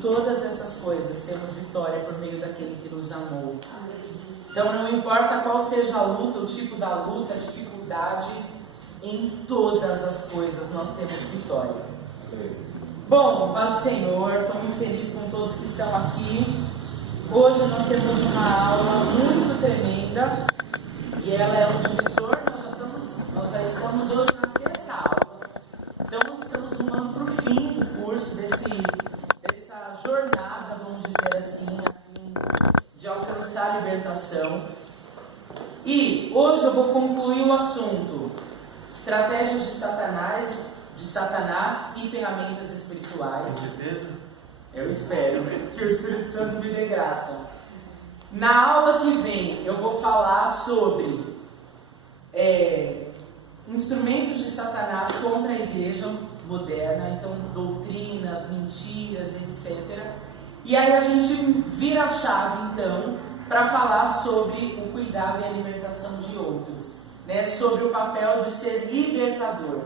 em todas essas coisas temos vitória por meio daquele que nos amou. Então não importa qual seja a luta, o tipo da luta, a dificuldade, em todas as coisas nós temos vitória. Bom, paz do Senhor, estou muito feliz com todos que estão aqui. Hoje nós temos uma aula muito tremenda e ela é um divisor. Nós já estamos hoje na sexta aula, então estamos rumando para o fim do curso, dessa jornada, vamos dizer assim, a fim de alcançar a libertação. E hoje eu vou concluir o assunto: estratégias de Satanás e ferramentas espirituais. Com certeza? Eu espero que o Espírito Santo me dê graça. Na aula que vem eu vou falar sobre instrumentos de Satanás contra a igreja moderna, então doutrinas, mentiras, etc. E aí a gente vira a chave então para falar sobre o cuidado e a libertação de outros, né? Sobre o papel de ser libertador.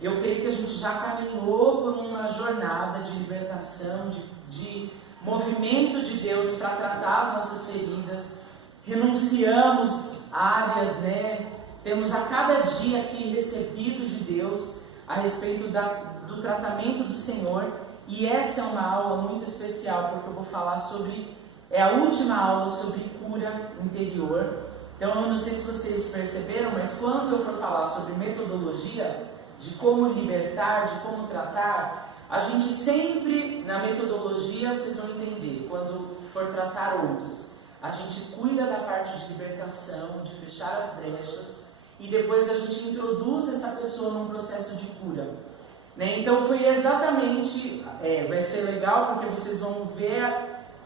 Eu creio que a gente já caminhou por uma jornada de libertação, de movimento de Deus para tratar as nossas feridas. Renunciamos áreas, né? Temos a cada dia aqui recebido de Deus a respeito do tratamento do Senhor. E essa é uma aula muito especial, porque eu vou falar sobre, é a última aula sobre cura interior. Então eu não sei se vocês perceberam, mas quando eu for falar sobre metodologia, de como libertar, de como tratar, a gente sempre, na metodologia, vocês vão entender, quando for tratar outros, a gente cuida da parte de libertação, de fechar as brechas, e depois a gente introduz essa pessoa num processo de cura, né? Então foi exatamente, vai ser legal porque vocês vão ver,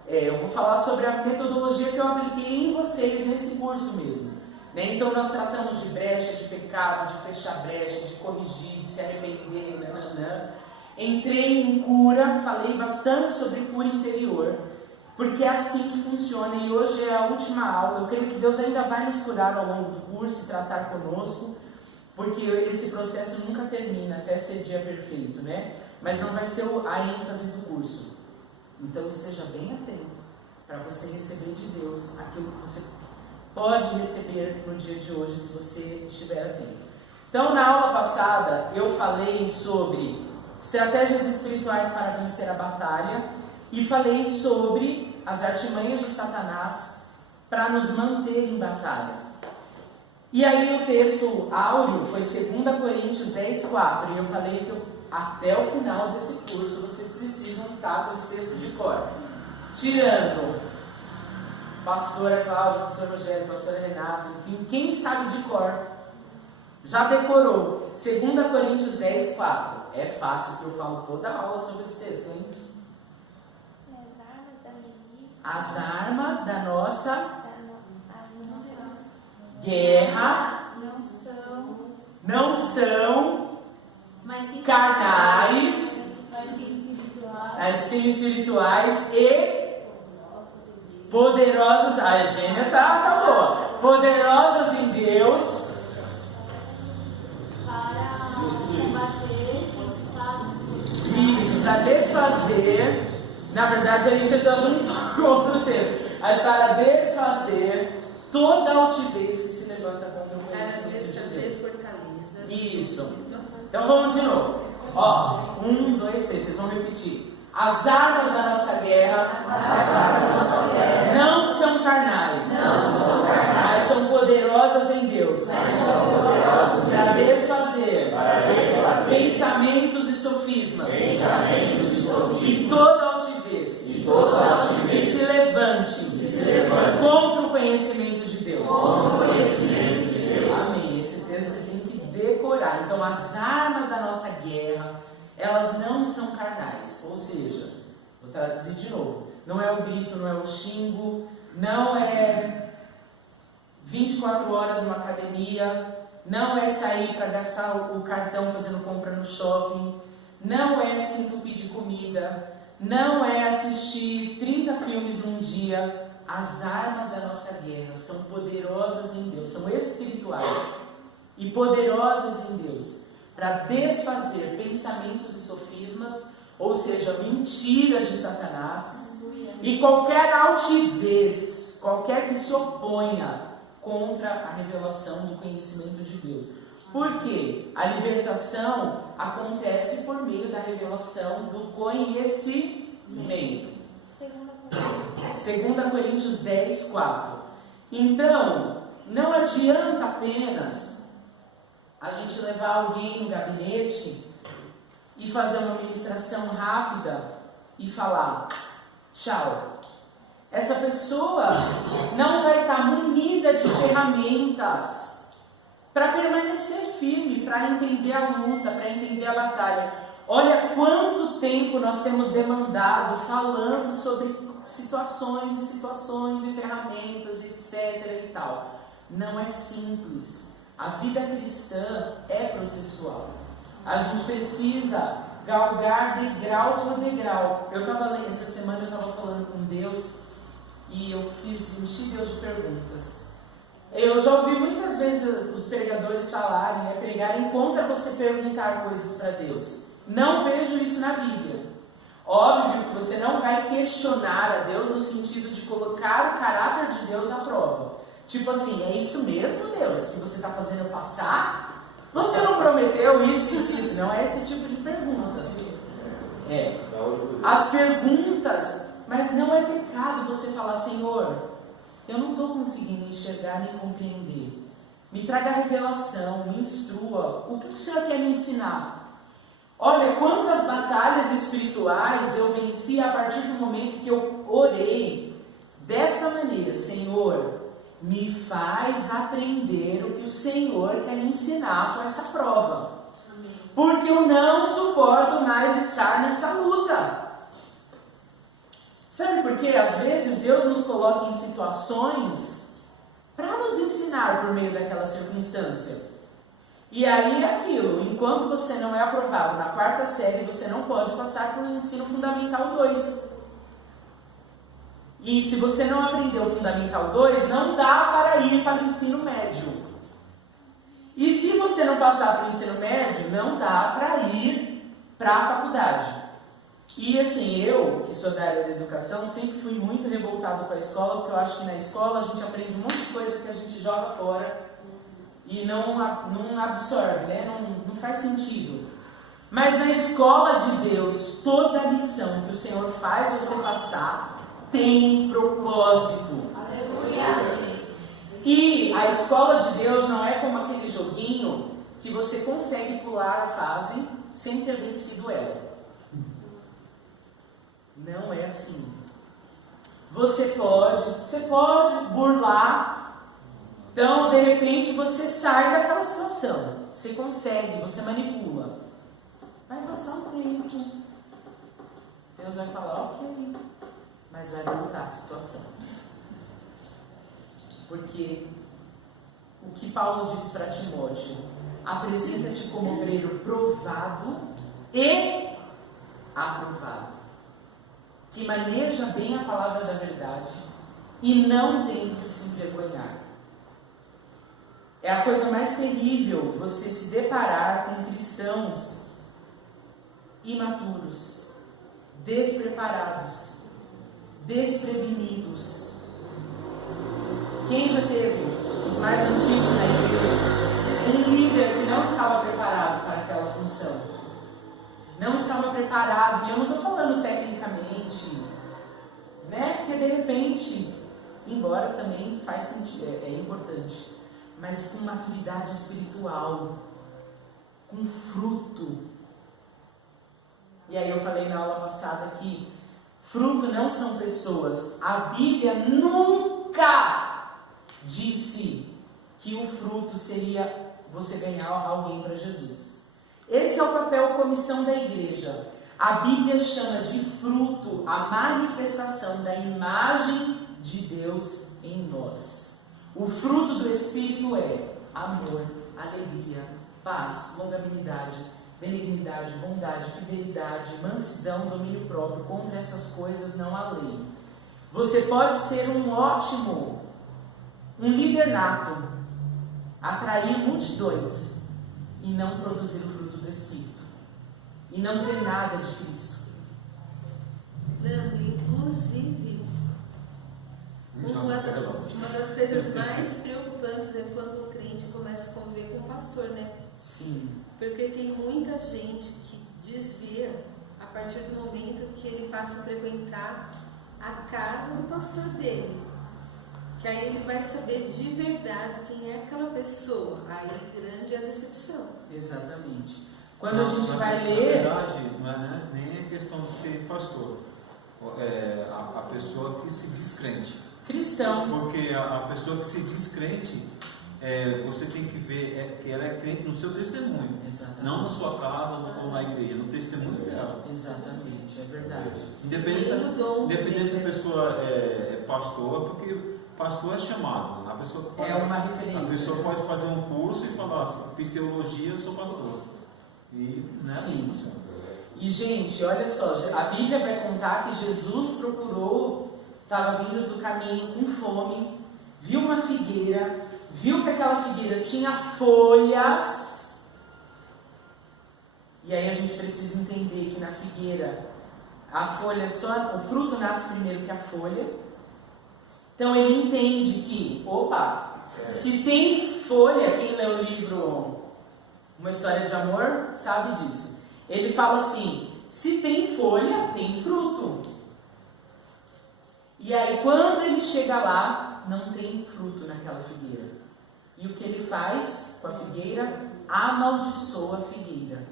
eu vou falar sobre a metodologia que eu apliquei em vocês nesse curso mesmo, né? Então nós tratamos de brecha, de pecado, de fechar brecha, de corrigir, de se arrepender, Entrei em cura, falei bastante sobre cura interior, porque é assim que funciona, e hoje é a última aula. Eu creio que Deus ainda vai nos curar ao longo do curso e tratar conosco, porque esse processo nunca termina até ser dia perfeito, né? Mas não vai ser a ênfase do curso. Então esteja bem atento para você receber de Deus aquilo que você pode receber no dia de hoje, se você estiver atento. Então, na aula passada, eu falei sobre estratégias espirituais para vencer a batalha e falei sobre as artimanhas de Satanás para nos manter em batalha. E aí o texto áureo foi 2 Coríntios 10:4, e eu falei que até o final desse curso vocês precisam estar com esse texto de cor. Tirando pastora Cláudia, pastor Rogério, pastora Renata, enfim, quem sabe de cor já decorou 2 Coríntios 10:4. É fácil, que eu falo toda a aula sobre esse texto, hein? As armas da nossa guerra não são carnais, mas sim espirituais e poderosas. A gêmea tá boa. Poderosas em Deus para desfazer. Na verdade, aí você já juntou com outro texto. Mas para desfazer toda altivez que se levanta contra o conhecimento de Deus. Isso. Então vamos de novo. 1, 2, 3. Vocês vão repetir. As armas da nossa guerra não são carnais, mas são poderosas em Deus para desfazer pensamentos e sofismas e toda altivez que se levante contra o conhecimento de Deus. Amém. Esse texto você tem que decorar. Então, as armas da nossa guerra, elas não são carnais, ou seja, vou traduzir de novo, não é o grito, não é o xingo, não é 24 horas numa academia, não é sair para gastar o cartão fazendo compra no shopping, não é se entupir de comida, não é assistir 30 filmes num dia. As armas da nossa guerra são poderosas em Deus, são espirituais e poderosas em Deus, para desfazer pensamentos e sofismas ou seja, mentiras de Satanás, e qualquer altivez, qualquer que se oponha contra a revelação do conhecimento de Deus. Por quê? A libertação acontece por meio da revelação do conhecimento. 2 Coríntios 10, 4. Então, não adianta apenas a gente levar alguém no gabinete e fazer uma ministração rápida e falar tchau. Essa pessoa não vai estar munida de ferramentas para permanecer firme, para entender a luta, para entender a batalha. Olha quanto tempo nós temos demandado falando sobre situações e ferramentas, etc. e tal. Não é simples. A vida cristã é processual. A gente precisa galgar degrau por degrau. Eu estava lendo, essa semana eu estava falando com Deus e eu enchi Deus de perguntas. Eu já ouvi muitas vezes os pregadores falarem, pregarem contra você perguntar coisas para Deus. Não vejo isso na Bíblia. Óbvio que você não vai questionar a Deus no sentido de colocar o caráter de Deus à prova. Tipo assim, é isso mesmo, Deus, que você está fazendo eu passar? Você não prometeu isso? Não é esse tipo de pergunta. As perguntas, mas não é pecado você falar, Senhor, eu não estou conseguindo enxergar nem compreender. Me traga a revelação, me instrua. O que o Senhor quer me ensinar? Olha, quantas batalhas espirituais eu venci a partir do momento que eu orei dessa maneira. Senhor, me faz aprender o que o Senhor quer me ensinar com essa prova. Amém. Porque eu não suporto mais estar nessa luta. Sabe por quê? Às vezes Deus nos coloca em situações para nos ensinar por meio daquela circunstância. E aí é aquilo, enquanto você não é aprovado na 4ª série, você não pode passar para o ensino fundamental 2. E se você não aprendeu o fundamental 2, não dá para ir para o ensino médio. E se você não passar para o ensino médio, não dá para ir para a faculdade. E assim, eu, que sou da área da educação, sempre fui muito revoltado com a escola, porque eu acho que na escola a gente aprende um monte de coisa que a gente joga fora e não absorve, né? Não faz sentido. Mas na escola de Deus, toda a lição que o Senhor faz você passar tem propósito. Aleluia! E a escola de Deus não é como aquele joguinho que você consegue pular a fase sem ter vencido ela. Não é assim. Você pode burlar. Então, de repente, você sai daquela situação. Você consegue, você manipula. Vai passar um tempo. Deus vai falar, ok. Mas vai voltar a situação. Porque o que Paulo diz para Timóteo, apresenta-te como obreiro provado e aprovado, que maneja bem a palavra da verdade e não tem que se envergonhar. É a coisa mais terrível você se deparar com cristãos imaturos, despreparados, desprevenidos. Quem já teve, os mais antigos na igreja, um líder que não estava preparado para aquela função? Não estava preparado, e eu não estou falando tecnicamente, né? Porque de repente, embora também faz sentido, é importante, mas com maturidade espiritual, com fruto. E aí eu falei na aula passada que fruto não são pessoas. A Bíblia nunca disse que o fruto seria você ganhar alguém para Jesus. Esse é o papel comissão da igreja. A Bíblia chama de fruto a manifestação da imagem de Deus em nós. O fruto do Espírito é amor, alegria, paz, longanimidade, benignidade, bondade, fidelidade, mansidão, domínio próprio. Contra essas coisas não há lei. Você pode ser um líder nato, atrair multidões e não produzir o fruto do Espírito. E não ter nada de Cristo. Leandro, inclusive, uma das coisas mais preocupantes é quando o crente começa a conviver com o pastor, né? Sim. Porque tem muita gente que desvia a partir do momento que ele passa a frequentar a casa do pastor dele. Que aí ele vai saber de verdade quem é aquela pessoa. Aí grande é a decepção. Exatamente. Quando a gente vai ler... Na verdade, não é nem a questão de ser pastor. É a pessoa que se diz crente. Cristão. Porque a pessoa que se diz crente, você tem que ver que ela é crente no seu testemunho. Exatamente. Não na sua casa ou na igreja, no testemunho dela. Exatamente, é verdade. Independente se a pessoa é pastor, porque pastor é chamado. A pessoa pode, uma referência. A pessoa pode fazer um curso e falar, fiz teologia, sou pastor. E não é assim que funciona. E gente, olha só, a Bíblia vai contar que Jesus estava vindo do caminho com fome, viu uma figueira, viu que aquela figueira tinha folhas, e aí a gente precisa entender que na figueira a folha o fruto nasce primeiro que a folha. Então ele entende que, se tem folha, quem lê o livro Uma História de Amor sabe disso. Ele fala assim, se tem folha, tem fruto. E aí quando ele chega lá, não tem fruto naquela figueira. E o que ele faz com a figueira? Amaldiçoa a figueira.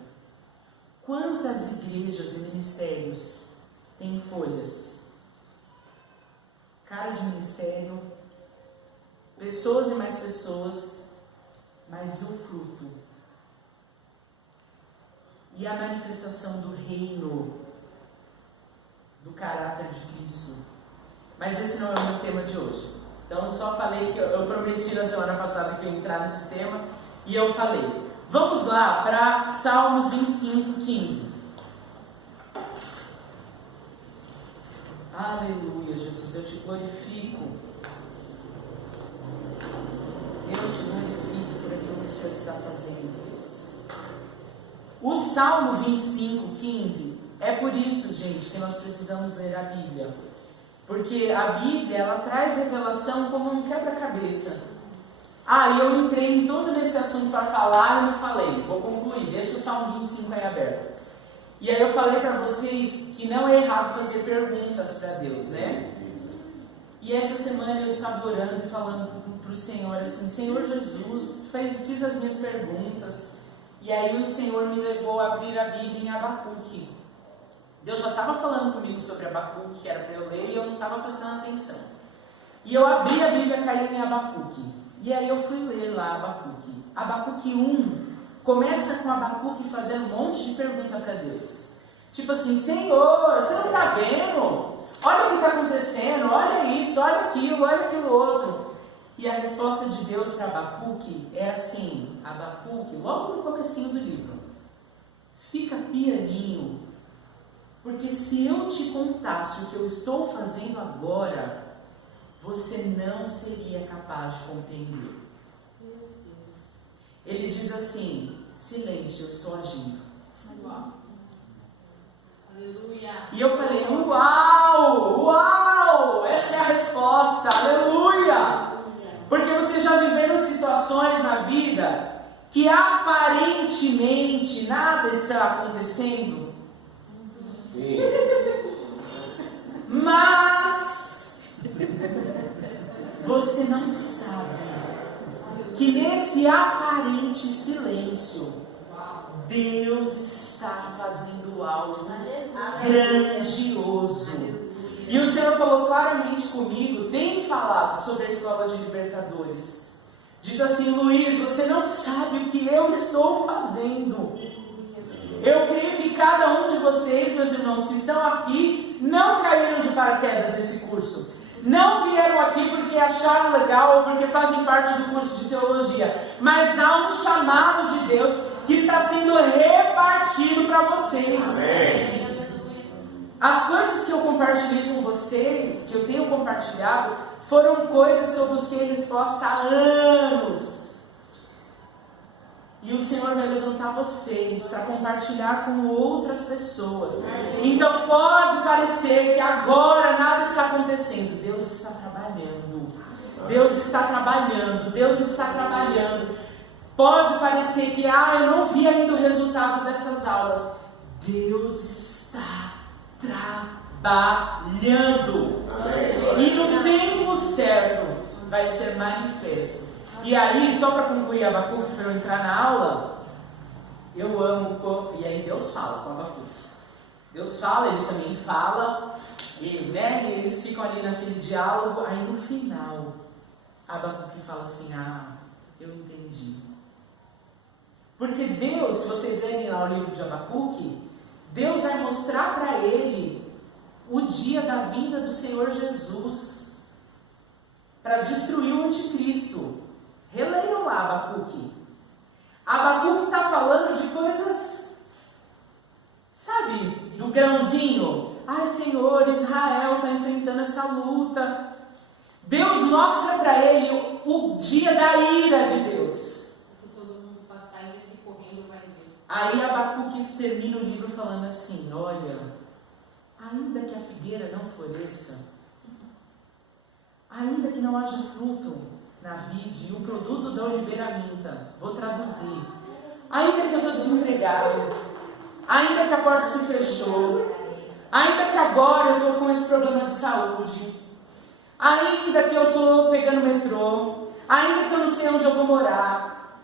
Quantas igrejas e ministérios têm folhas? Cara de ministério, pessoas e mais pessoas, mas o fruto e a manifestação do reino, do caráter de Cristo. Mas esse não é o meu tema de hoje. Então eu só falei que eu prometi na semana passada que eu ia entrar nesse tema e eu falei. Vamos lá para Salmos 25, 15. Aleluia, Jesus, eu te glorifico. Eu te glorifico por aquilo que o Senhor está fazendo, Deus. O Salmo 25, 15, é por isso, gente, que nós precisamos ler a Bíblia. Porque a Bíblia, ela traz revelação como um quebra-cabeça. Eu entrei em todo nesse assunto para falar e não falei. Vou concluir, deixa o Salmo 25 aí aberto. E aí eu falei para vocês que não é errado fazer perguntas para Deus, né? E essa semana eu estava orando e falando para o Senhor assim, Senhor Jesus, fiz as minhas perguntas. E aí o Senhor me levou a abrir a Bíblia em Abacuque. Deus já estava falando comigo sobre Abacuque, que era para eu ler, e eu não estava prestando atenção. E eu abri a Bíblia, caiu em Abacuque. E aí eu fui ler lá Abacuque. Abacuque 1 começa com Abacuque fazendo um monte de pergunta para Deus. Tipo assim, Senhor, você não está vendo? Olha o que está acontecendo, olha isso, olha aquilo outro. E a resposta de Deus para Abacuque é assim, Abacuque, logo no comecinho do livro. Fica pianinho, porque se eu te contasse o que eu estou fazendo agora, você não seria capaz de compreender. Ele diz assim, silêncio, eu estou agindo. Aleluia. E eu falei, uau, essa é a resposta, aleluia. Porque você já viveram situações na vida que aparentemente nada está acontecendo. Mas você não sabe que nesse aparente silêncio Deus está fazendo algo grandioso. E o Senhor falou claramente comigo, tem falado sobre a escola de libertadores. Dito assim, Luiz, você não sabe o que eu estou fazendo. Eu creio que cada um de vocês, meus irmãos, que estão aqui, não caíram de paraquedas nesse curso. Não vieram aqui porque acharam legal ou porque fazem parte do curso de teologia. Mas há um chamado de Deus que está sendo repartido para vocês. Amém. As coisas que eu compartilhei com vocês, que eu tenho compartilhado, foram coisas que eu busquei resposta há anos. E o Senhor vai levantar vocês para compartilhar com outras pessoas. Então pode parecer que agora nada está acontecendo. Deus está trabalhando. Deus está trabalhando. Deus está trabalhando. Pode parecer que eu não vi ainda o resultado dessas aulas. Deus está trabalhando. E no tempo certo vai ser manifesto. E aí, só para concluir Abacuque, para eu entrar na aula, eu amo, e aí Deus fala com Abacuque. Deus fala, ele também fala, e eles ficam ali naquele diálogo, aí no final, Abacuque fala assim, eu entendi. Porque Deus, se vocês lerem lá o livro de Abacuque, Deus vai mostrar para ele o dia da vinda do Senhor Jesus, para destruir o anticristo. Releiam lá Abacuque. Abacuque está falando de coisas, sabe, do grãozinho. Senhor, Israel está enfrentando essa luta. Deus mostra para ele o dia da ira de Deus. Todo mundo passar e ele correndo vai ver. Aí Abacuque termina o livro falando assim, olha, ainda que a figueira não floresça, ainda que não haja fruto na vide e o produto da oliveira minta, vou traduzir, ainda que eu estou desempregado, ainda que a porta se fechou, ainda que agora eu estou com esse problema de saúde, ainda que eu estou pegando metrô, ainda que eu não sei onde eu vou morar,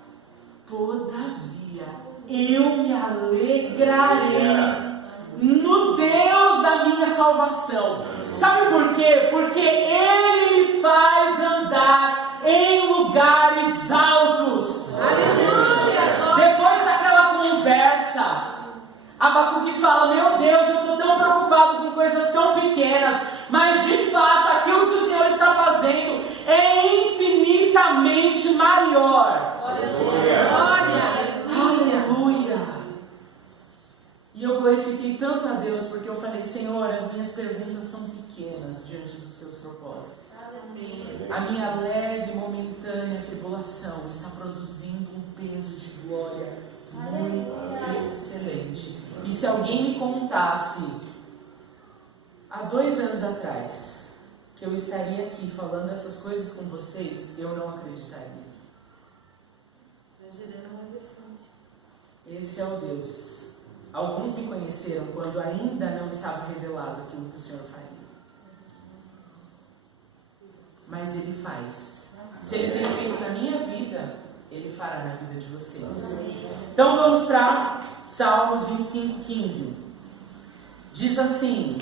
todavia eu me alegrarei no Deus da minha salvação. Sabe por quê? Porque Ele me faz andar em lugares altos. Aleluia! Depois daquela conversa, Abacuque fala, meu Deus, eu estou tão preocupado com coisas tão pequenas, mas de fato aquilo que o Senhor está fazendo é infinitamente maior. Aleluia! Aleluia! E eu glorifiquei tanto a Deus, porque eu falei, Senhor, as minhas perguntas são pequenas diante dos seus propósitos. A minha leve e momentânea tribulação está produzindo um peso de glória muito excelente. E se alguém me contasse, há 2 anos atrás, que eu estaria aqui falando essas coisas com vocês, eu não acreditaria. Está gerando um elefante. Esse é o Deus. Alguns me conheceram quando ainda não estava revelado aquilo que o Senhor faria. Mas Ele faz. Se Ele tem feito na minha vida, Ele fará na vida de vocês. Então vamos para Salmos 25:15. Diz assim: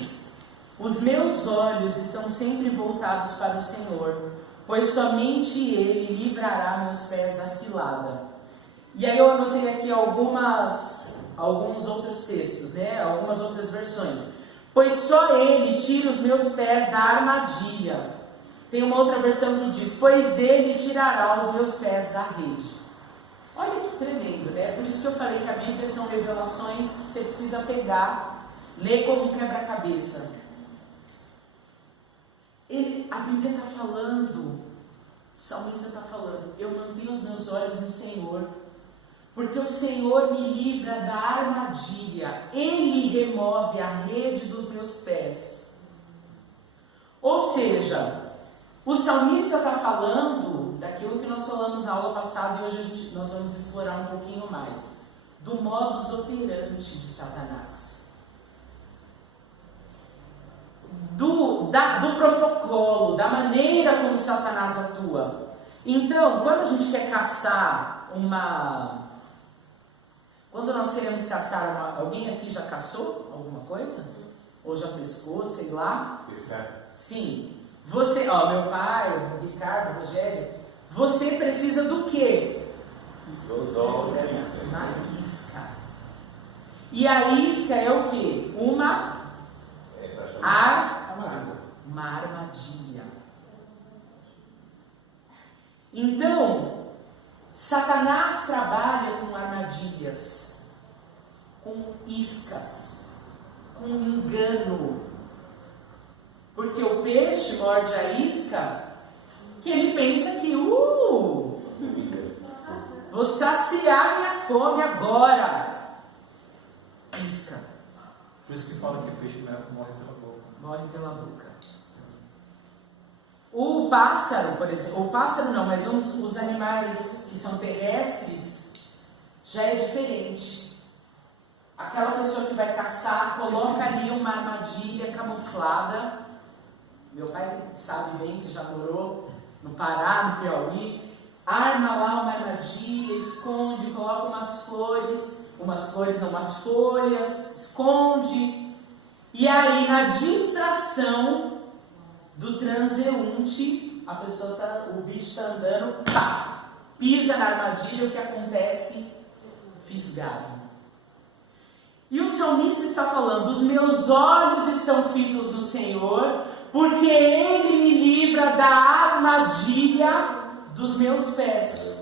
os meus olhos estão sempre voltados para o Senhor, pois somente Ele livrará meus pés da cilada. E aí eu anotei aqui alguns outros textos, algumas outras versões. Pois só Ele tira os meus pés da armadilha. Tem uma outra versão que diz, pois Ele tirará os meus pés da rede. Olha que tremendo, né? Por isso que eu falei que a Bíblia são revelações que você precisa pegar, ler como um quebra-cabeça. A Bíblia está falando, o salmista está falando, eu mantenho os meus olhos no Senhor, porque o Senhor me livra da armadilha, Ele remove a rede dos meus pés. Ou seja, o salmista está falando daquilo que nós falamos na aula passada e hoje nós vamos explorar um pouquinho mais, do modus operandi de Satanás. Do protocolo, da maneira como Satanás atua. Então, quando a gente quer caçar quando nós queremos caçar alguém aqui já caçou alguma coisa? Ou já pescou, sei lá? Sim. Você, meu pai, o Ricardo, o Rogério, você precisa do quê? Uma isca. E a isca é o quê? Uma armadilha. Então, Satanás trabalha com armadilhas, com iscas, com engano. Porque o peixe morde a isca que ele pensa que Vou saciar minha fome agora. Pisca. Por isso que fala que o peixe morre pela boca. Morre pela boca. O pássaro, por exemplo, o pássaro não, mas os animais que são terrestres, já é diferente. Aquela pessoa que vai caçar, coloca ali uma armadilha camuflada. Meu pai sabe bem, que já morou no Pará, no Piauí. Arma lá uma armadilha, esconde, coloca umas folhas, esconde. E aí, na distração do transeunte, a pessoa o bicho está andando, pá, pisa na armadilha, o que acontece? Fisgado. E o salmista está falando: os meus olhos estão fitos no Senhor, porque Ele me livra da armadilha dos meus pés.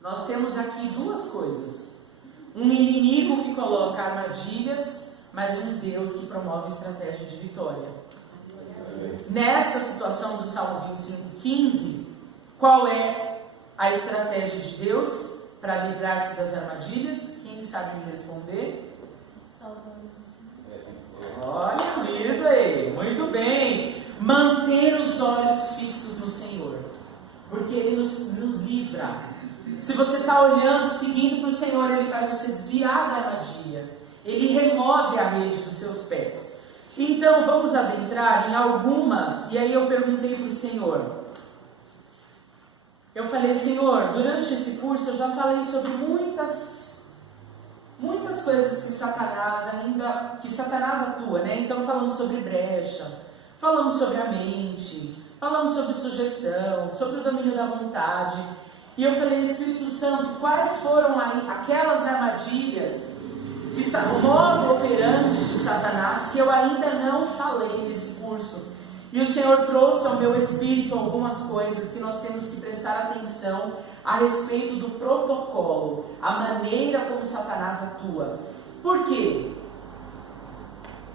Nós temos aqui duas coisas: um inimigo que coloca armadilhas, mas um Deus que promove estratégia de vitória. Nessa situação do Salmo 25:15, qual é a estratégia de Deus para livrar-se das armadilhas? Quem sabe me responder? Olha, Luiz aí, muito bem. Manter os olhos fixos no Senhor, porque Ele nos livra. Se você está olhando, seguindo para o Senhor, Ele faz você desviar da armadilha. Ele remove a rede dos seus pés. Então, vamos adentrar em algumas. E aí eu perguntei para o Senhor. Eu falei: Senhor, durante esse curso eu já falei sobre muitas coisas que Satanás atua, né? Então, falando sobre brecha, falamos sobre a mente, falamos sobre sugestão, sobre o domínio da vontade. E eu falei: Espírito Santo, quais foram aquelas armadilhas, o modo operante de Satanás, que eu ainda não falei nesse curso? E o Senhor trouxe ao meu espírito algumas coisas que nós temos que prestar atenção a respeito do protocolo, a maneira como Satanás atua. Por quê?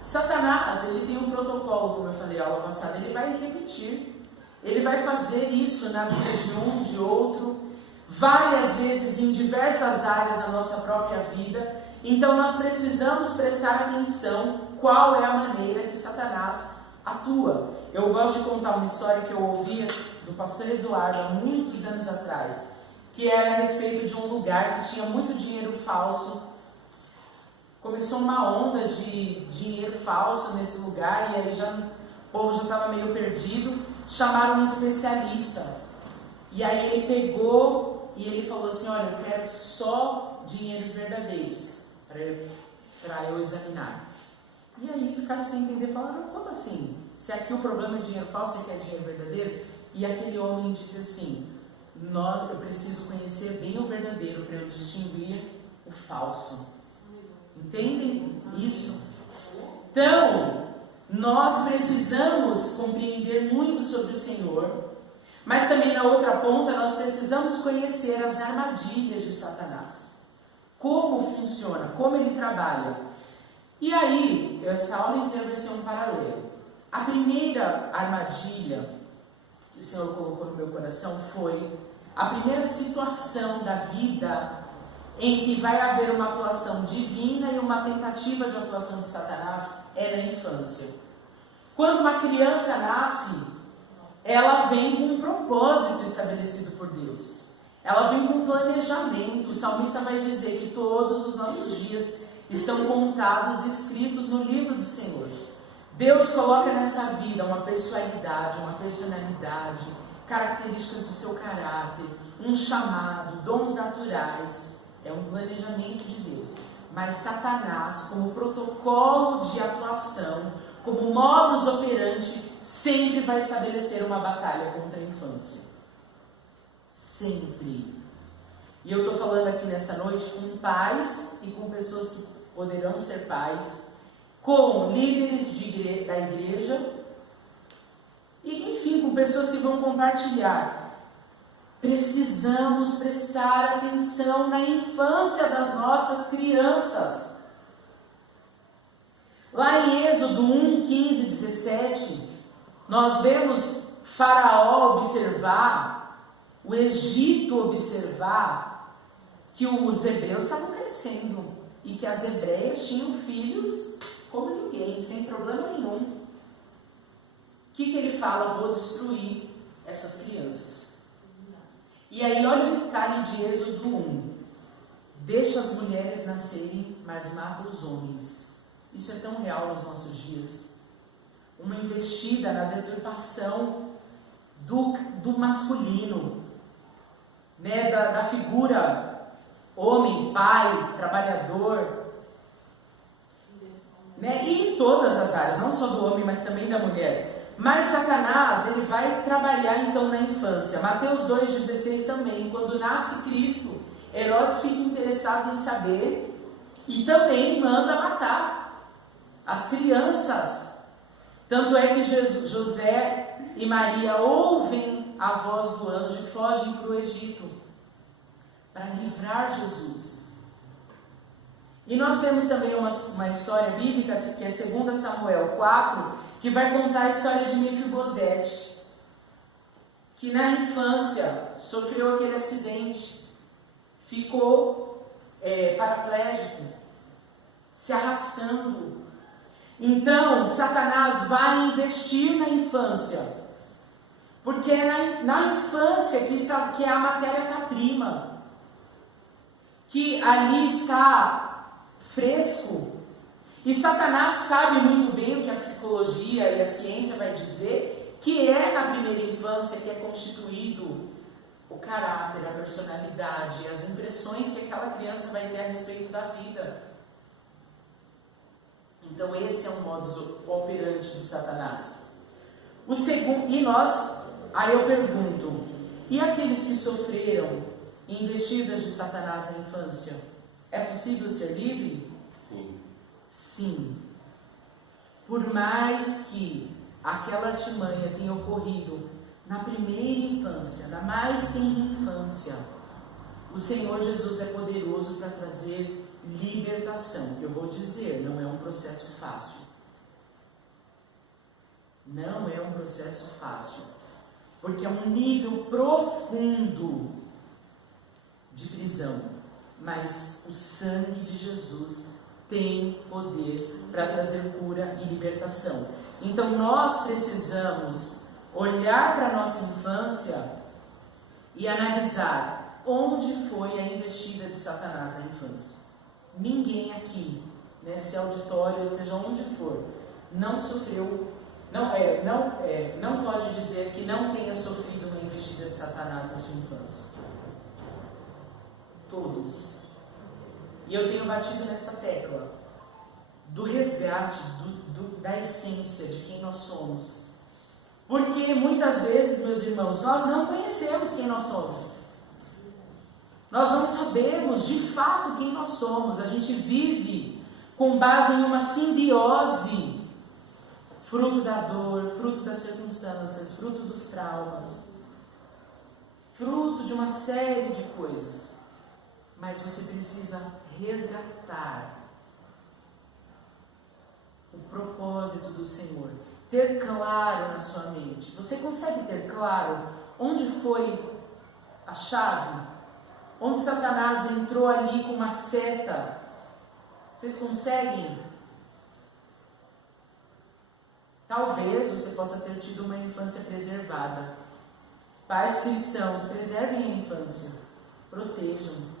Satanás, ele tem um protocolo, como eu falei na aula passada, ele vai repetir. Ele vai fazer isso na vida de um, de outro, várias vezes em diversas áreas da nossa própria vida. Então nós precisamos prestar atenção qual é a maneira que Satanás atua. Eu gosto de contar uma história que eu ouvia do pastor Eduardo há muitos anos atrás, que era a respeito de um lugar que tinha muito dinheiro falso. Começou uma onda de dinheiro falso nesse lugar, e aí o povo já estava meio perdido. Chamaram um especialista, e aí ele pegou e ele falou assim: olha, eu quero só dinheiros verdadeiros para eu examinar. E aí ficaram sem entender, falaram: como assim? Se aqui o problema é dinheiro falso, você quer dinheiro verdadeiro? E aquele homem disse assim: eu preciso conhecer bem o verdadeiro para eu distinguir o falso. Entendem isso? Então, nós precisamos compreender muito sobre o Senhor, mas também na outra ponta nós precisamos conhecer as armadilhas de Satanás. Como funciona, como ele trabalha. E aí, essa aula inteira vai ser um paralelo. A primeira armadilha que o Senhor colocou no meu coração foi a primeira situação da vida em que vai haver uma atuação divina e uma tentativa de atuação de Satanás é na infância. Quando uma criança nasce, ela vem com um propósito estabelecido por Deus. Ela vem com um planejamento. O salmista vai dizer que todos os nossos dias estão contados e escritos no livro do Senhor. Deus coloca nessa vida uma pessoalidade, uma personalidade, características do seu caráter, um chamado, dons naturais. É um planejamento de Deus. Mas Satanás, como protocolo de atuação, como modus operandi, sempre vai estabelecer uma batalha contra a infância. Sempre. E eu estou falando aqui nessa noite com pais e com pessoas que poderão ser pais, com líderes da igreja, e enfim, com pessoas que vão compartilhar. Precisamos prestar atenção na infância das nossas crianças. Lá em Êxodo 1, 15, 17, nós vemos Faraó observar o Egito observar que os hebreus estavam crescendo e que as hebreias tinham filhos como ninguém, sem problema nenhum. O que ele fala? Vou destruir essas crianças. E aí olha o detalhe de Êxodo 1. Deixa as mulheres nascerem, mas mata os homens. Isso é tão real nos nossos dias. Uma investida na deturpação do masculino, né? da figura homem, pai, trabalhador, né? E em todas as áreas, não só do homem, mas também da mulher. Mas Satanás, ele vai trabalhar então na infância. Mateus 2,16 também, quando nasce Cristo, Herodes fica interessado em saber e também manda matar as crianças. Tanto é que José e Maria ouvem a voz do anjo e fogem para o Egito para livrar Jesus. E nós temos também uma história bíblica, que é 2 Samuel 4, que vai contar a história de Mefibosete, que na infância sofreu aquele acidente, ficou paraplégico, se arrastando. Então, Satanás vai investir na infância, porque é na infância que é a matéria-prima, que ali está fresco. E Satanás sabe muito bem o que a psicologia e a ciência vai dizer, que é na primeira infância que é constituído o caráter, a personalidade, as impressões que aquela criança vai ter a respeito da vida. Então esse é um modus operandi de Satanás. O segundo, aí eu pergunto, e aqueles que sofreram investidas de Satanás na infância? É possível ser livre? Sim. Sim. Por mais que aquela artimanha tenha ocorrido na primeira infância, na mais tenra infância, o Senhor Jesus é poderoso para trazer libertação. Eu vou dizer, não é um processo fácil. Não é um processo fácil. Porque é um nível profundo de prisão. Mas o sangue de Jesus tem poder para trazer cura e libertação. Então nós precisamos olhar para a nossa infância e analisar onde foi a investida de Satanás na infância. Ninguém aqui, nesse auditório, ou seja, onde for, não sofreu, não pode dizer que não tenha sofrido uma investida de Satanás na sua infância. Todos. E eu tenho batido nessa tecla do resgate, da essência de quem nós somos. Porque muitas vezes, meus irmãos, nós não conhecemos quem nós somos. Nós não sabemos de fato quem nós somos. A gente vive com base em uma simbiose, fruto da dor, fruto das circunstâncias, fruto dos traumas, fruto de uma série de coisas. Mas você precisa resgatar o propósito do Senhor, ter claro na sua mente. Você consegue ter claro onde foi a chave? Onde Satanás entrou ali com uma seta? Vocês conseguem? Talvez você possa ter tido uma infância preservada. Pais cristãos, preservem a infância. Protejam.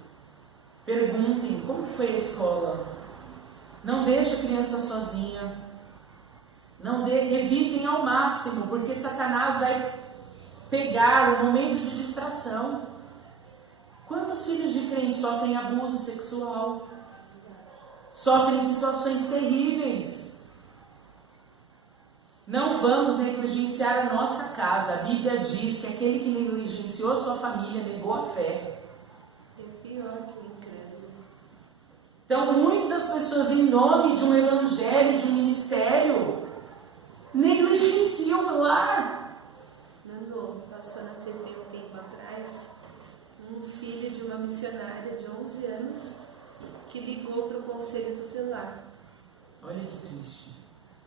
Perguntem como foi a escola. Não deixe a criança sozinha. Evitem ao máximo, porque Satanás vai pegar o momento de distração. Quantos filhos de crentes sofrem abuso sexual? Sofrem situações terríveis. Não vamos negligenciar a nossa casa. A Bíblia diz que aquele que negligenciou sua família negou a fé. É pior que o incrédulo. Então, muitas pessoas, em nome de um evangelho, de um ministério, negligenciam o lar. Nando, passou na TV um tempo atrás um filho de uma missionária de 11 anos que ligou para o conselho tutelar. Olha que triste.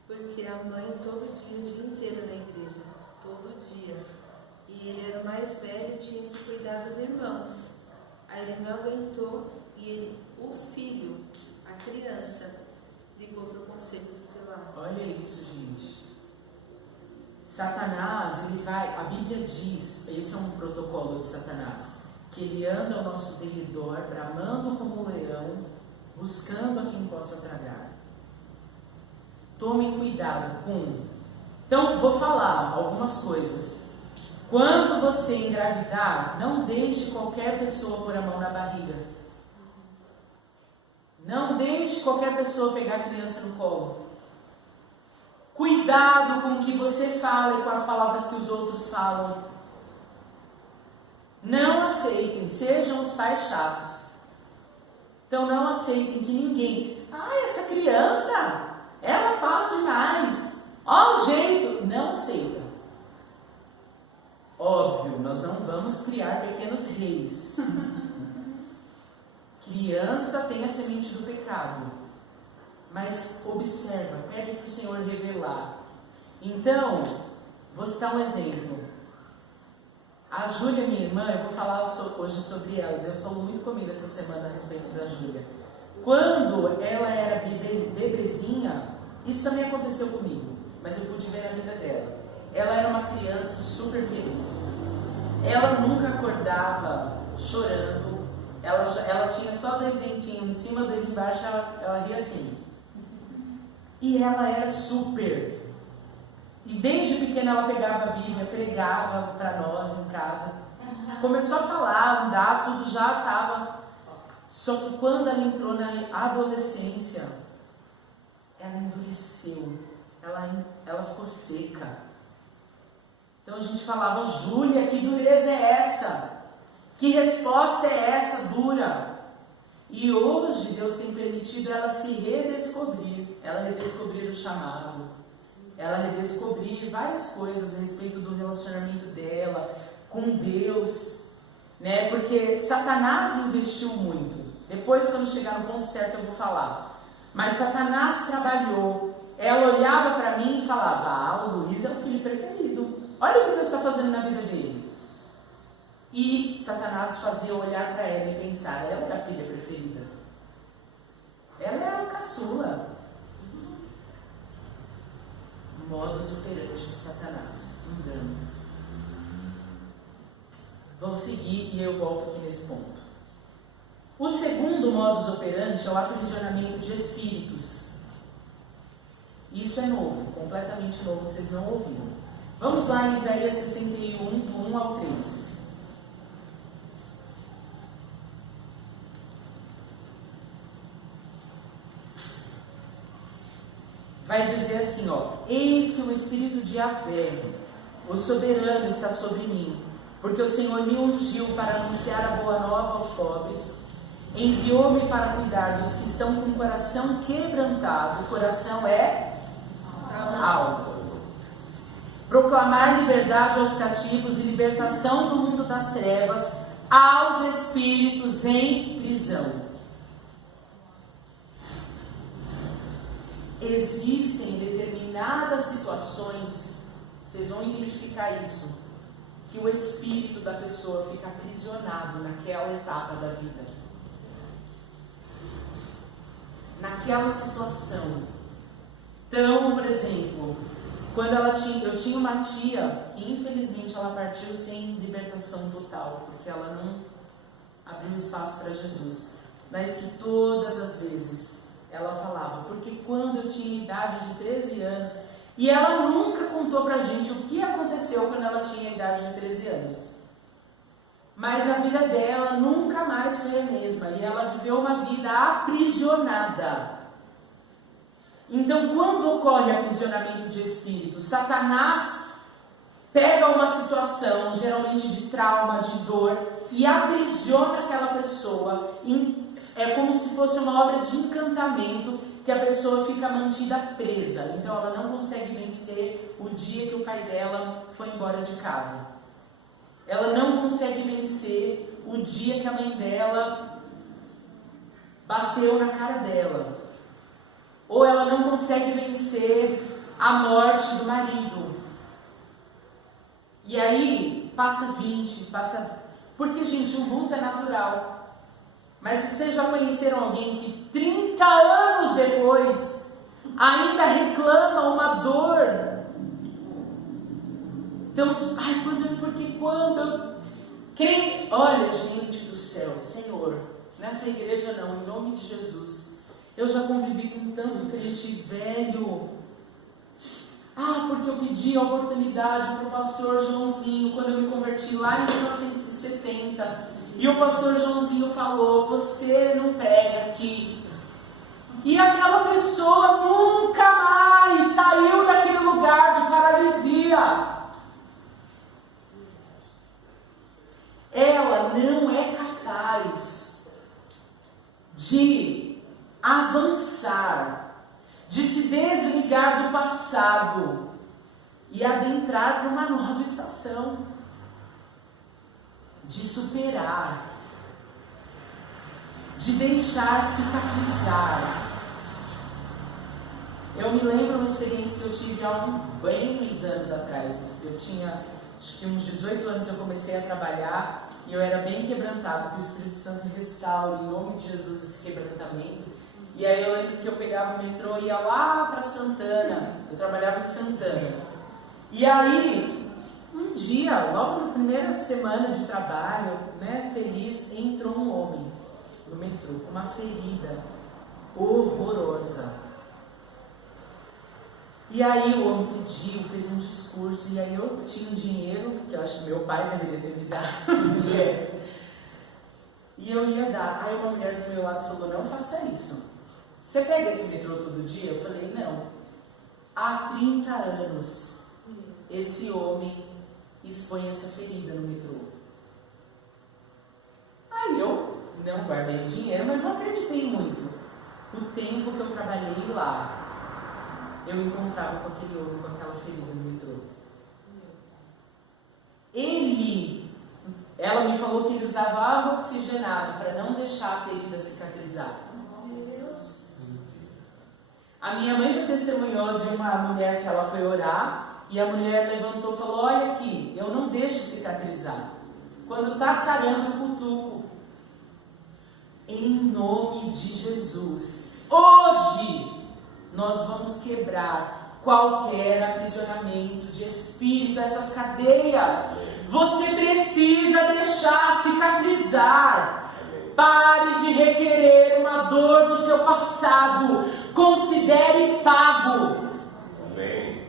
Porque a mãe todo dia, o dia inteiro na igreja, todo dia. E ele era o mais velho e tinha que cuidar dos irmãos. Aí ele não aguentou e o filho, a criança, ligou para o conselho tutelar. Olha isso, gente. Satanás, ele vai, a Bíblia diz, esse é um protocolo de Satanás, que ele anda ao nosso derredor, bramando como um leão, buscando a quem possa tragar. Tome cuidado com... Então, vou falar algumas coisas. Quando você engravidar, não deixe qualquer pessoa pôr a mão na barriga. Não deixe qualquer pessoa pegar a criança no colo. Cuidado com o que você fala e com as palavras que os outros falam. Não aceitem, sejam os pais chatos. Então não aceitem que ninguém... essa criança, ela fala demais. Ó o jeito. Não aceita. Óbvio, nós não vamos criar pequenos reis. Criança tem a semente do pecado. Mas observa, pede para o Senhor revelar. Então, vou citar um exemplo. A Júlia, minha irmã, eu vou falar hoje sobre ela. Deus falou muito comigo essa semana a respeito da Júlia. Quando ela era bebezinha, isso também aconteceu comigo, mas eu pude ver na vida dela. Ela era uma criança super feliz. Ela nunca acordava chorando. Ela tinha só 2 dentinhos em cima, 2 embaixo, ela ria assim. E ela era super. E desde pequena ela pegava a Bíblia, pregava para nós em casa. Começou a falar, andar, tudo já estava. Só que quando ela entrou na adolescência, ela endureceu. Ela ficou seca. Então a gente falava, Júlia, que dureza é essa? Que resposta é essa dura? E hoje Deus tem permitido ela se redescobrir. Ela redescobrir o chamado. Ela redescobrir várias coisas a respeito do relacionamento dela com Deus. Né? Porque Satanás investiu muito. Depois, quando chegar no ponto certo, eu vou falar. Mas Satanás trabalhou. Ela olhava para mim e falava, o Luiz é o filho preferido. Olha o que Deus está fazendo na vida dele. E Satanás fazia olhar para ela e pensar, ela é a filha preferida. Ela é a caçula. Modus operandi de Satanás. Engano. Vamos seguir e eu volto aqui nesse ponto. O segundo modus operandi é o aprisionamento de espíritos. Isso é novo, completamente novo, vocês não ouviram. Vamos lá em Isaías 61, do 1 ao 3. Vai dizer assim, eis que o Espírito de Yahvé, o soberano, está sobre mim, porque o Senhor me ungiu para anunciar a boa nova aos pobres, enviou-me para cuidar dos que estão com o coração quebrantado. O coração é alto. Proclamar liberdade aos cativos e libertação do mundo das trevas aos espíritos em prisão. Existem determinadas situações, vocês vão identificar isso, que o espírito da pessoa fica aprisionado naquela etapa da vida. Naquela situação. Então, por exemplo, quando eu tinha uma tia que infelizmente ela partiu sem libertação total, porque ela não abriu espaço para Jesus, mas que todas as vezes ela falava, porque quando eu tinha idade de 13 anos, e ela nunca contou pra gente o que aconteceu quando ela tinha idade de 13 anos, mas a vida dela nunca mais foi a mesma, e ela viveu uma vida aprisionada. Então, quando ocorre aprisionamento de espírito, Satanás pega uma situação, geralmente de trauma, de dor, e aprisiona aquela pessoa. É como se fosse uma obra de encantamento, que a pessoa fica mantida presa. Então, ela não consegue vencer o dia que o pai dela foi embora de casa. Ela não consegue vencer o dia que a mãe dela bateu na cara dela. Ou ela não consegue vencer a morte do marido. E aí, passa 20, passa... Porque, gente, o luto é natural. Mas se vocês já conheceram alguém que 30 anos depois ainda reclama uma dor? Então, porque quando eu creio... Olha, gente do céu, Senhor, nessa igreja não, em nome de Jesus, eu já convivi com tanto crente velho. Porque eu pedi a oportunidade para o pastor Joãozinho quando eu me converti lá em 1970. E o pastor Joãozinho falou: você não prega aqui. E aquela pessoa nunca mais saiu daquele lugar de paralisia. Ela não é capaz de avançar, de se desligar do passado e adentrar para uma nova estação, de superar, de deixar cicatrizar. Eu me lembro uma experiência que eu tive há uns anos atrás. Eu tinha, acho que uns 18 anos, eu comecei a trabalhar e eu era bem quebrantado, que o Espírito Santo restaure, em nome de Jesus, esse quebrantamento. E aí eu lembro que eu pegava o metrô e ia lá para Santana. Eu trabalhava em Santana. E aí, um dia, logo na primeira semana de trabalho, feliz, entrou um homem no metrô com uma ferida horrorosa. E aí o homem pediu, fez um discurso, e aí eu tinha um dinheiro, que eu acho que meu pai deveria ter me dado, e eu ia dar. Aí uma mulher do meu lado falou: não faça isso. Você pega esse metrô todo dia? Eu falei: não. Há 30 anos, esse homem expõe essa ferida no metrô. Aí eu não guardei o dinheiro, mas não acreditei muito. O tempo que eu trabalhei lá, eu encontrava com aquele homem com aquela ferida no metrô. Ela me falou que ele usava água oxigenada para não deixar a ferida cicatrizar. A minha mãe já testemunhou de uma mulher que ela foi orar e a mulher levantou e falou: olha aqui, eu não deixo cicatrizar. Quando está sarando, eu cutuco. Em nome de Jesus, hoje nós vamos quebrar qualquer aprisionamento de espírito, essas cadeias. Você precisa deixar cicatrizar. Pare de requerer uma dor do seu passado. Considere pago. Amém.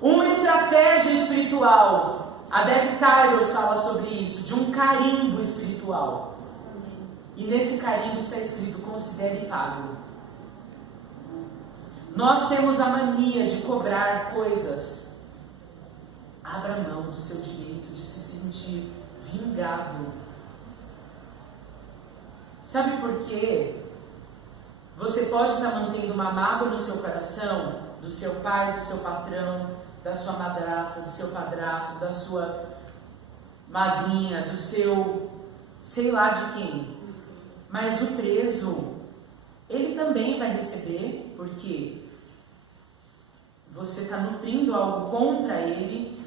Uma estratégia espiritual. A Deb Kairos fala sobre isso, de um carimbo espiritual. E nesse carimbo está escrito: considere pago. Nós temos a mania de cobrar coisas. Abra mão do seu direito de se sentir vingado. Sabe por quê? Você pode estar mantendo uma mágoa no seu coração, do seu pai, do seu patrão, da sua madrasta, do seu padrasto, da sua madrinha, do seu sei lá de quem. Mas o preso, ele também vai receber, porque você está nutrindo algo contra ele,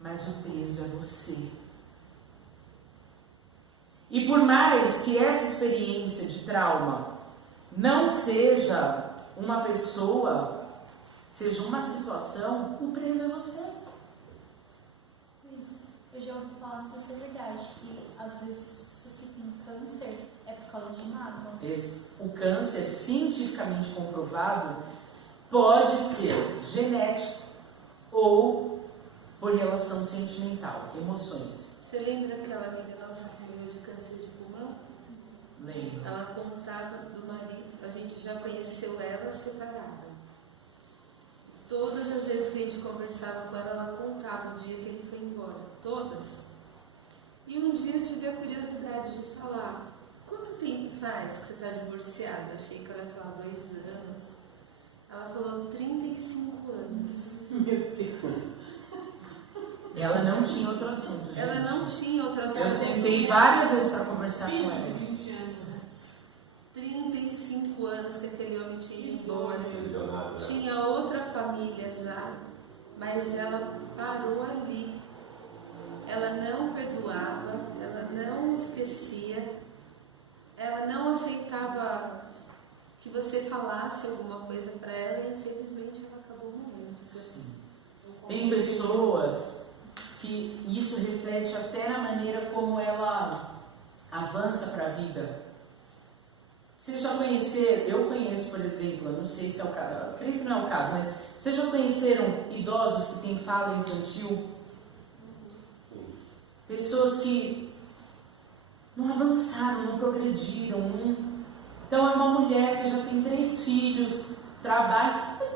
mas o preso é você. E por mais que essa experiência de trauma não seja uma pessoa, seja uma situação, o preso é você. Isso. Eu já ouvi falar na sociedade que às vezes as pessoas que têm câncer é por causa de mágoa. O câncer, cientificamente comprovado, pode ser genético ou por relação sentimental, emoções. Você lembra aquela amiga nossa que morreu de câncer de pulmão? Lembro. Ela contava do marido, a gente já conheceu ela separada. Todas as vezes que a gente conversava com ela, ela contava o dia que ele foi embora. Todas. E um dia eu tive a curiosidade de falar: quanto tempo faz que você está divorciada? Achei que ela ia falar 2 anos. Ela falou 35 anos. Meu Deus. Ela não tinha outro assunto, gente. Ela não tinha outro assunto. Eu sentei várias vezes para conversar com ela. 20 anos, né? 35 anos que aquele homem tinha ido embora. Visionário, né? Tinha outra família já, mas ela parou ali. ela não perdoava, ela não esquecia, ela não aceitava que você falasse alguma coisa para ela e infelizmente ela acabou morrendo. Tem pessoas que isso reflete até na maneira como ela avança para a vida. Vocês já conheceram, eu conheço, por exemplo, eu não sei se é o caso, eu creio que não é o caso, mas vocês já conheceram idosos que têm fala infantil? Pessoas que não avançaram, não progrediram. Então é uma mulher que já tem 3 filhos, trabalha, mas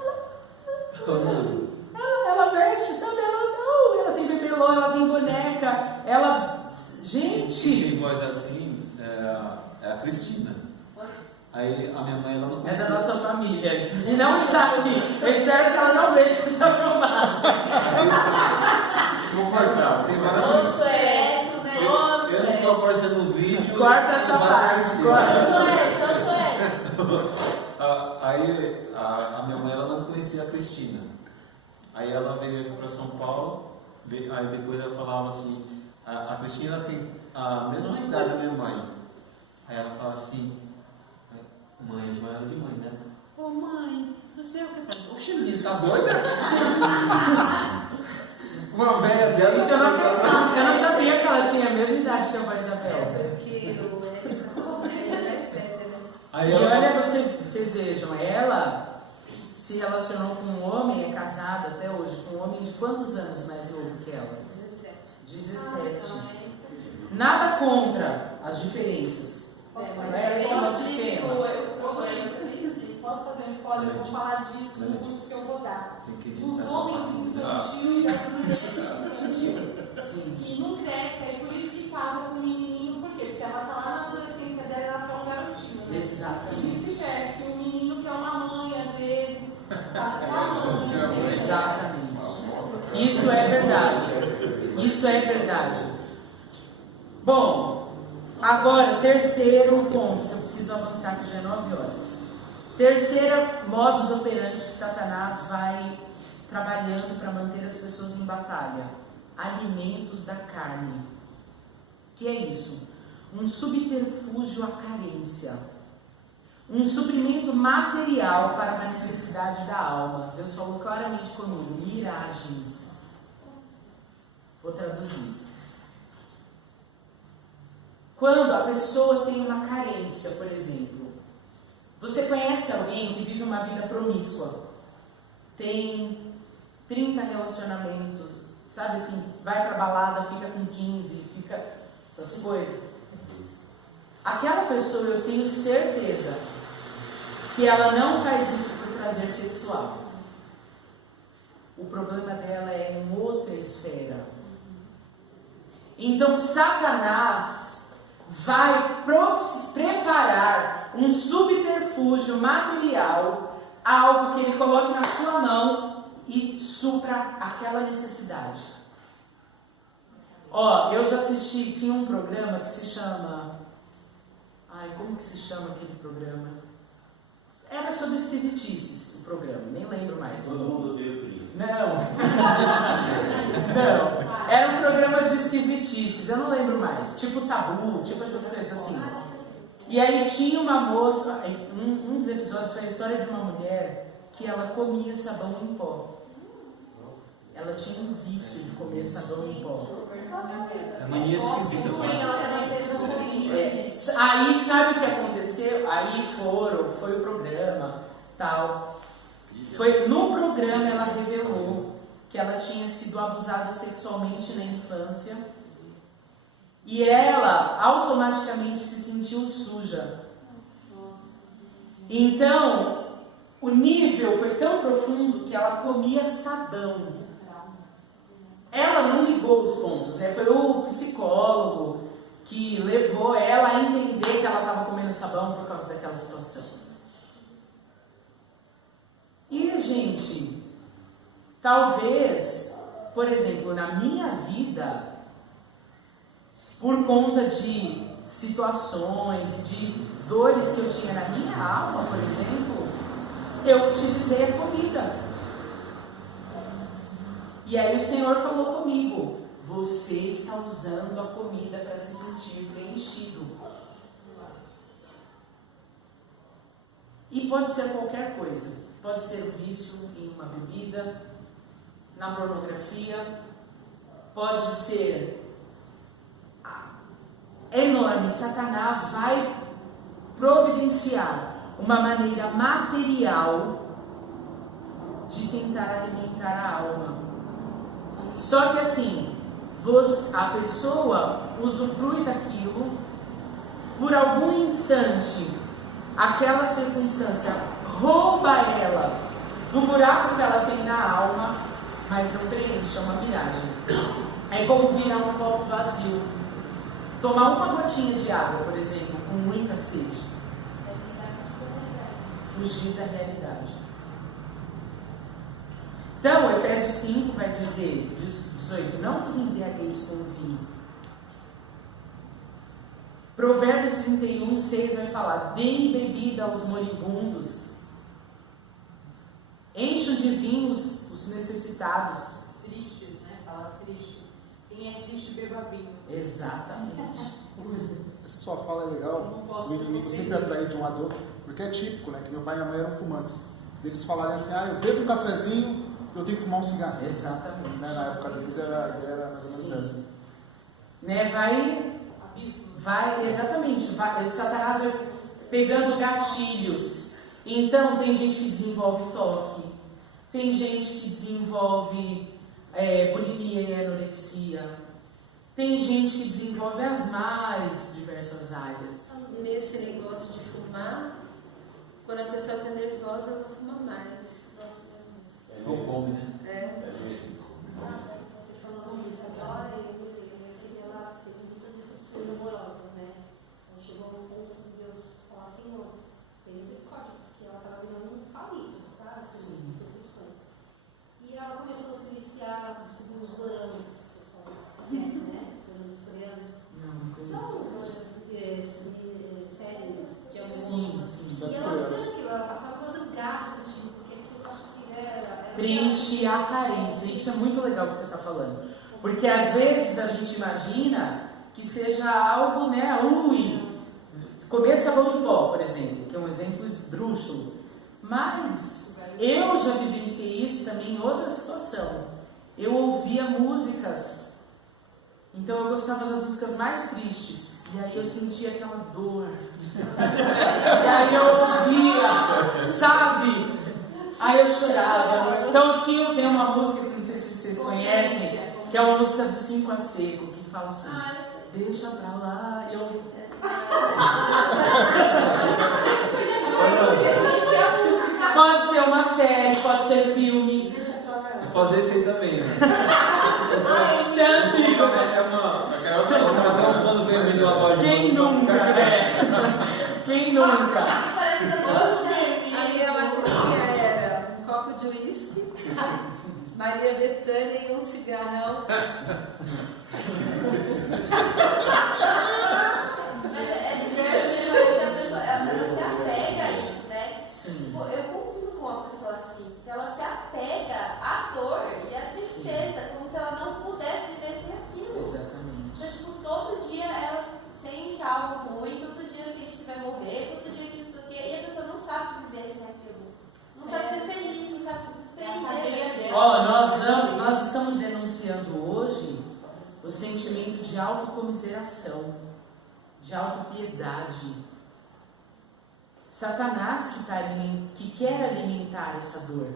ela veste, sabe? Ela tem bebelô, ela tem boneca, ela... Gente! Tem voz assim, é a Cristina. Aí a minha mãe, ela não É conhecia. da nossa família. E não está aqui. Eu espero que ela não veja essa filmagem. Vou cortar, tem várias Outro é esse, né? Outro Eu não estou aparecendo no vídeo. Corta essa parte. Aí a minha mãe, ela não conhecia a Cristina. Aí ela veio aqui para São Paulo. Aí depois ela falava assim: a Cristina ela tem a mesma idade da minha mãe. Aí ela falava assim: mãe, chama ela de mãe, né? Ô mãe, não sei o que faz. Oxe, menino, tá doida? Uma velha dessa. Eu não sabia que ela tinha a mesma idade que a voz Isabel. Porque o Hélio casou com uma mulher mais velha, né? Aí E ela olha, vocês vejam, ela se relacionou com um homem, é casada até hoje, com um homem de quantos anos mais novo que ela? 17. Nada contra as diferenças. Não é esse o nosso tema. Posso fazer um spoiler? Eu vou falar disso no curso que eu vou dar. tem que Dos editar. homens infantil e das mulheres infantil. Sim. Que não cresce, aí por isso que casa com o menininho, por quê? Porque ela tá lá na adolescência dela, ela tá um garotinho, né? E Exatamente. vice-versa, o menino que é uma mãe, às vezes, tá com a mãe. Exatamente. Isso é verdade. Isso é verdade. Bom, agora, terceiro ponto, que eu preciso avançar, que já é 9 horas. Terceira modus operandi que Satanás vai trabalhando para manter as pessoas em batalha: alimentos da carne. Que é isso? Um subterfúgio à carência. Um suprimento material para uma necessidade da alma. Deus falou claramente comigo: miragens. Vou traduzir. Quando a pessoa tem uma carência, por exemplo, você conhece alguém que vive uma vida promíscua, tem 30 relacionamentos, sabe assim, vai pra balada, fica com 15, fica essas coisas. Aquela pessoa, eu tenho certeza que ela não faz isso por prazer sexual. O problema dela é em outra esfera. Então Satanás vai preparar um subterfúgio material, algo que ele coloque na sua mão e supra aquela necessidade. Eu já assisti, tinha um programa que se chama... como que se chama aquele programa? Era sobre esquisitices o programa, nem lembro mais. Todo mundo odeia o Cristo. Não. Não. Era um programa de esquisitices, eu não lembro mais. Tipo Tabu, tipo essas coisas assim. E aí tinha uma moça, um dos episódios foi a história de uma mulher que ela comia sabão em pó. Ela tinha um vício de comer sabão em pó. É mania esquisita. Aí sabe o que aconteceu? Aí foi o programa, tal. No programa ela revelou que ela tinha sido abusada sexualmente na infância e ela automaticamente se sentiu suja. Então, o nível foi tão profundo que ela comia sabão. Ela não ligou os pontos, né? Foi o psicólogo que levou ela a entender que ela estava comendo sabão por causa daquela situação. E, gente, talvez, por exemplo, na minha vida, por conta de situações e de dores que eu tinha na minha alma, por exemplo, eu utilizei a comida. E aí o Senhor falou comigo: você está usando a comida para se sentir preenchido. E pode ser qualquer coisa. Pode ser o vício em uma bebida, na pornografia, pode ser enorme. Satanás vai providenciar uma maneira material de tentar alimentar a alma. Só que assim, a pessoa usufrui daquilo, por algum instante, aquela circunstância rouba ela do buraco que ela tem na alma, mas não preenche, é uma miragem. É como virar um copo vazio. Tomar uma gotinha de água, por exemplo, com muita sede. Fugir da realidade. Então, Efésios 5 vai dizer, 18, não vos embriagueis com vinho. Provérbios 31, 6 vai falar, deem bebida aos moribundos, encham de vinho os necessitados. Os tristes, né? Fala triste. Quem é triste, beba vinho. Exatamente. Essa sua fala é legal, o inimigo sempre atrai de uma dor, porque é típico, né? Que meu pai e minha mãe eram fumantes. Eles falarem assim, eu bebo um cafezinho, eu tenho que fumar um cigarro. Exatamente. Né? Na época deles a ideia era mais ou menos essa. Né, Satanás vai pegando gatilhos. Então tem gente que desenvolve toque, tem gente que desenvolve bulimia e anorexia, tem gente que desenvolve as mais diversas áreas. Nesse negócio de fumar, quando a pessoa está nervosa, ela não fuma mais. Não come, né? Você falou isso agora, e ela teve muitas decepções amorosas, né? Ela chegou a um ponto assim de eu falar assim, não, tem misericórdia, porque ela estava virando um palito, sabe? Assim, decepções. E ela começou a se viciar, ela descobriu os doramas, o pessoal conhece, né? Doramas coreanos. Não São séries de amor. Sim. E ela tinha aquilo, ela passava madrugada assistindo, porque aquilo eu acho que era Preenche a carência. Isso é muito legal que você está falando. Porque às vezes a gente imagina que seja algo, né? Comer sabão em pó, por exemplo, que é um exemplo esdrúxulo. Mas eu já vivenciei isso também em outra situação. Eu ouvia músicas, então eu gostava das músicas mais tristes. E aí eu sentia aquela dor. E aí eu ouvia, sabe? Aí eu chorava. Então tem uma música que não sei se vocês conhecem, que é uma música do 5 a Seco, que fala assim, deixa pra lá, Pode ser uma série, pode ser filme. E fazer isso aí também, né? Isso é antigo, Vou trazer um pano vermelho uma loja. Quem nunca? Quem nunca? Aí a madrinha era um copo de uísque, Maria Bethânia e um cigarrão. Mas é diverso mesmo, a pessoa se apega a isso, né? Sim. Tipo, eu convivo com uma pessoa assim, que ela se apega à dor e à tristeza, como se ela não pudesse viver sem aquilo. Exatamente. Então, tipo, todo dia ela sente algo ruim, todo dia sente que vai morrer, todo dia que isso aqui, e a pessoa não sabe viver sem aquilo. Não sabe ser feliz, não sabe se desprender. Nós estamos denunciando hoje o sentimento de autocomiseração, de autopiedade. Satanás que quer alimentar essa dor.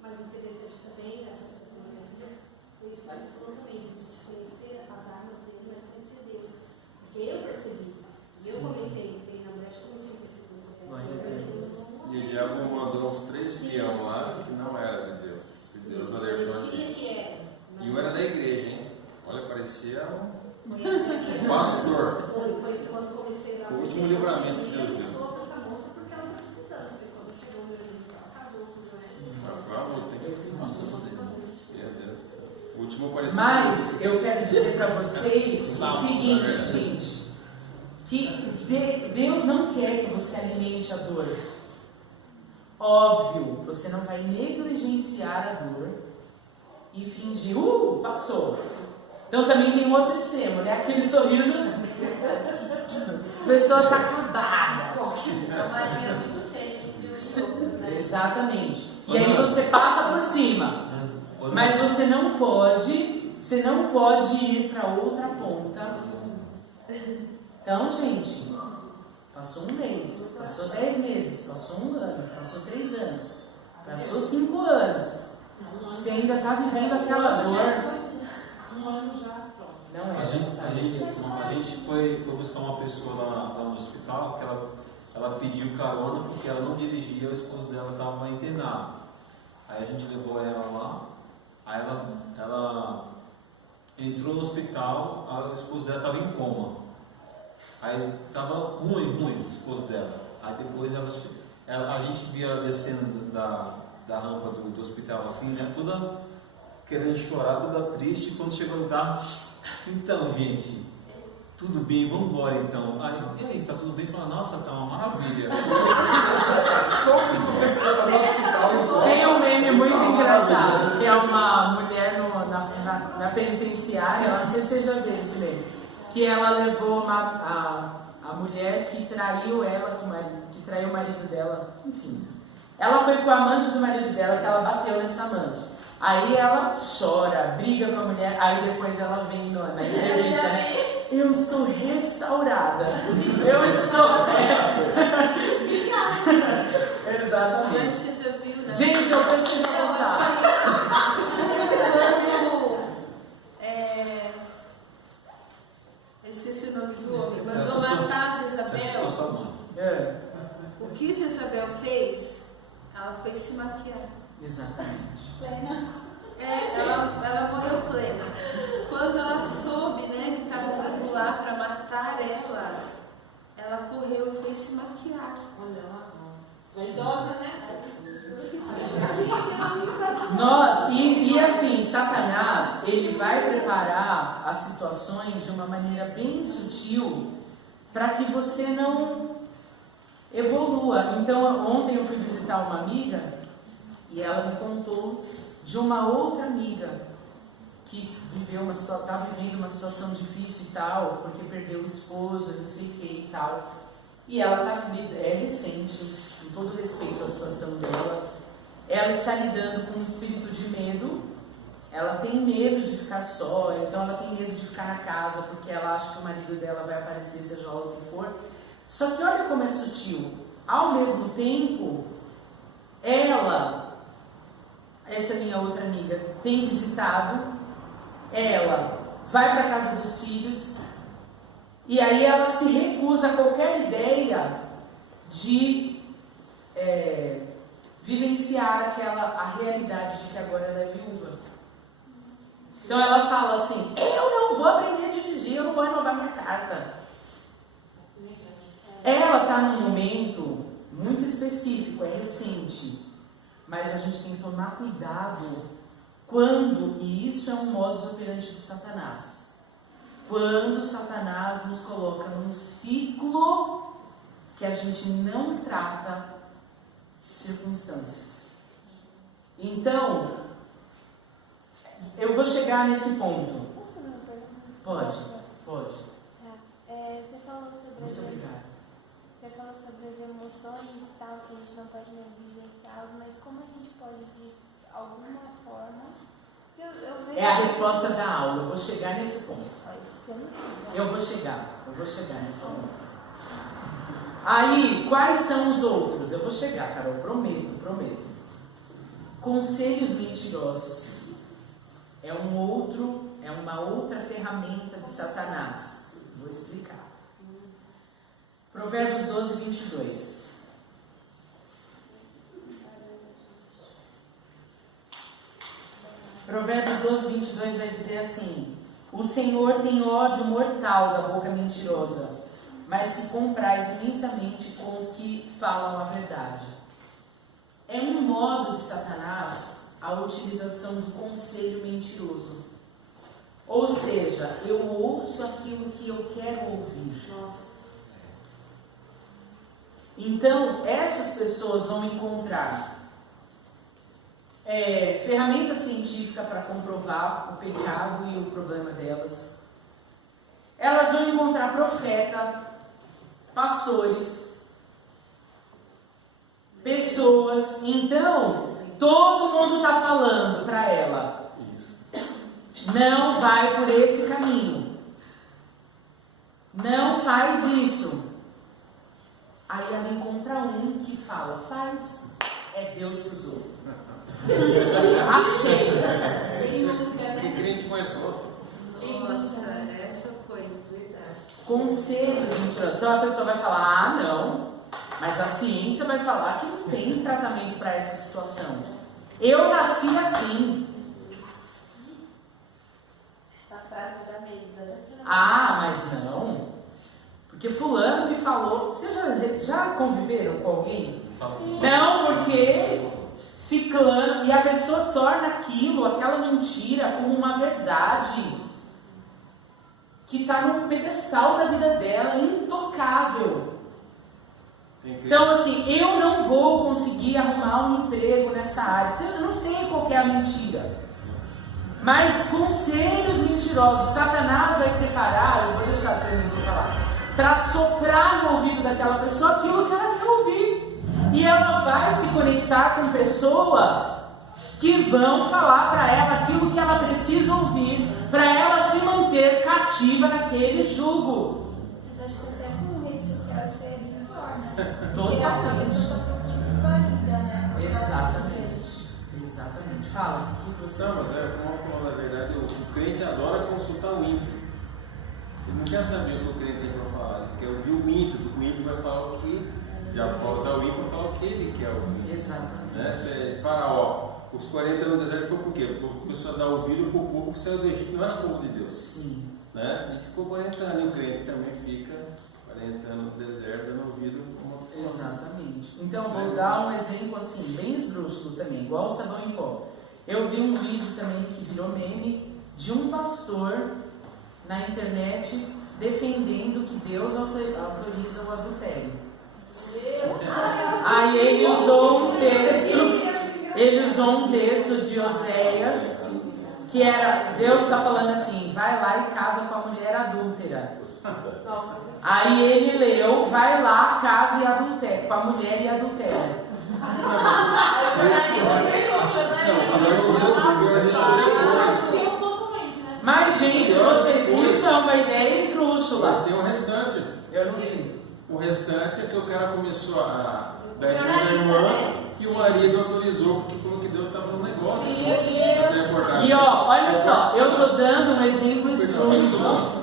Mas o interessante também nessa situação da minha filha foi isso que ele falou também, de conhecer as armas dele, mas conhecer Deus. Porque eu percebi, e eu comecei a entrar na brecha, comecei a perceber. E o diabo mandou uns 3 peão lá que não era de Deus. Que Deus alertou a Parecia gente. que era. E eu era da igreja, hein? Olha, parecia Foi pastor. Foi quando comecei a Foi o último livramento que Deus eu deu. sou essa moça porque ela está precisando. Foi quando chegou o meu irmão, ela casou com o Mas foi amor, tem que nossa, meu Deus. O último parecia. Mas eu quero dizer para vocês o seguinte, gente, que Deus não quer que você alimente a dor. Óbvio, você não vai negligenciar a dor, e fingir, passou. Então também tem um outro extremo, né? Aquele sorriso, a pessoa tá acabada. É uma linha muito tênue entre um e outro, né? Exatamente. E aí você passa por cima. Mas você não pode ir para outra ponta. Então, gente, passou um mês, passou 10 meses, passou um ano, passou 3 anos, passou 5 anos. Você ainda está vivendo aquela dor. Um ano já, pronto. Não é. A gente foi buscar uma pessoa lá no hospital que ela pediu carona porque ela não dirigia, o esposo dela estava internado. Aí a gente levou ela lá, aí ela entrou no hospital, o esposo dela estava em coma. Aí estava ruim o esposo dela. Aí depois a gente via ela descendo da rampa do hospital assim, né? Toda querendo chorar, toda triste. Quando chegou no carro, então, gente, tudo bem, vamos embora então. Aí, e aí, tá tudo bem? Fala, nossa, tá uma maravilha. Tem um meme muito engraçado, que é uma mulher na penitenciária, eu não sei se você já viu esse meme, que ela levou a mulher que traiu ela, que traiu o marido dela, enfim. Ela foi com o amante do marido dela, que ela bateu nessa amante. Aí ela chora, briga com a mulher, aí depois ela vem na entrevista, né? Eu estou restaurada. Eu estou Exatamente. Mas você já viu, né? Gente, eu preciso pensar. Eu esqueci o nome do homem. Mandou matar Jezabel. O que Jezabel fez? Ela foi se maquiar. Exatamente. Ela morreu plena. Quando ela soube, né, que estavam indo lá para matar ela correu e foi se maquiar. Olha lá, vaidosa, né? E assim, Satanás, ele vai preparar as situações de uma maneira bem sutil para que você não evolua. Então, ontem eu fui visitar uma amiga e ela me contou de uma outra amiga que está vivendo uma situação difícil e tal, porque perdeu o esposo, não sei o que e tal. E ela é recente, com todo respeito à situação dela. Ela está lidando com um espírito de medo. Ela tem medo de ficar só, então ela tem medo de ficar na casa, porque ela acha que o marido dela vai aparecer, seja lá o que for. Só que olha como é sutil. Ao mesmo tempo, essa minha outra amiga, tem visitado, ela vai para a casa dos filhos, e aí ela se recusa a qualquer ideia de vivenciar a realidade de que agora ela é viúva. Então ela fala assim, eu não vou aprender a dirigir, eu não vou renovar minha carta. Ela está num momento muito específico, é recente, mas a gente tem que tomar cuidado e isso é um modus operandi de Satanás, quando Satanás nos coloca num ciclo que a gente não trata circunstâncias. Então, eu vou chegar nesse ponto. Posso fazer uma pergunta? Pode. Você falou sobre Muito obrigado. Você falou sobre as emoções e tal, que a gente não pode negligenciá-las, mas como a gente pode, de alguma forma... Eu vejo... É a resposta da aula, eu vou chegar nesse ponto. Você Eu vou chegar nesse ponto. Aí, quais são os outros? Eu vou chegar, Carol, prometo. Conselhos mentirosos. É uma outra ferramenta de Satanás. Vou explicar. Provérbios 12, 22. Provérbios 12, 22 vai dizer assim: o Senhor tem ódio mortal da boca mentirosa, mas se compraz imensamente com os que falam a verdade. É um modo de Satanás a utilização do conselho mentiroso. Ou seja, eu ouço aquilo que eu quero ouvir. Então, essas pessoas vão encontrar ferramenta científica para comprovar o pecado e o problema delas. Elas vão encontrar profeta, pastores, pessoas. Então, todo mundo está falando para ela: não vai por esse caminho, não faz isso. Aí ela encontra um que fala: faz, é Deus que usou. Achei. Que crente mais gosta? Nossa, essa foi verdade. Conselhos mentirosos. Então a pessoa vai falar: ah, não, mas a ciência vai falar que não tem tratamento para essa situação. Eu nasci assim. Essa frase da medo. Ah, mas não, porque fulano me falou. Vocês já conviveram com alguém? Não, porque ciclano, e a pessoa torna aquela mentira como uma verdade que está no pedestal da vida dela, intocável. Então, assim, eu não vou conseguir arrumar um emprego nessa área. Eu não sei qual que é a mentira. Mas conselhos mentirosos, Satanás vai preparar, eu vou deixar terminar de falar, para soprar no ouvido daquela pessoa aquilo que ela quer ouvir. E ela vai se conectar com pessoas que vão falar para ela aquilo que ela precisa ouvir, para ela se manter cativa naquele jugo. Mas acho que até com redes sociais isso é bem pior, né? Totalmente. Porque a pessoa só procura vida, né? Exatamente. Fala, o que você Não, mas como eu falo na verdade, o crente adora consultar o ímpio. Ele não quer saber o que o crente tem para falar, ele quer ouvir o ímpio, porque o ímpio vai falar o que, já vai usar o ímpio para falar o que ele quer ouvir. Exatamente. Né? Faraó, os 40 anos no deserto foi por quê? Porque começou a dar ouvido para o povo que saiu do Egito, não era o povo de Deus. Sim. Né? E ficou 40 anos, e o crente também fica 40 anos no deserto dando ouvido como Exatamente. Então, vou dar um exemplo assim, bem esdrúxulo também, igual o sabão em pó. Eu vi um vídeo também que virou meme de um pastor na internet defendendo que Deus autoriza o adultério. Aí ele usou um texto de Oséias, que era, Deus está falando assim: vai lá e casa com a mulher adúltera. Aí ele leu: vai lá, casa e adultera, com a mulher e adultera. Mas, gente, isso é uma ideia esdrúxula. Mas tem o restante. Eu não li. O restante é que o cara começou a dar esse pra irmã e o marido autorizou porque falou que Deus estava no negócio. E ó, olha só, eu tô dando um exemplo esdrúxulo,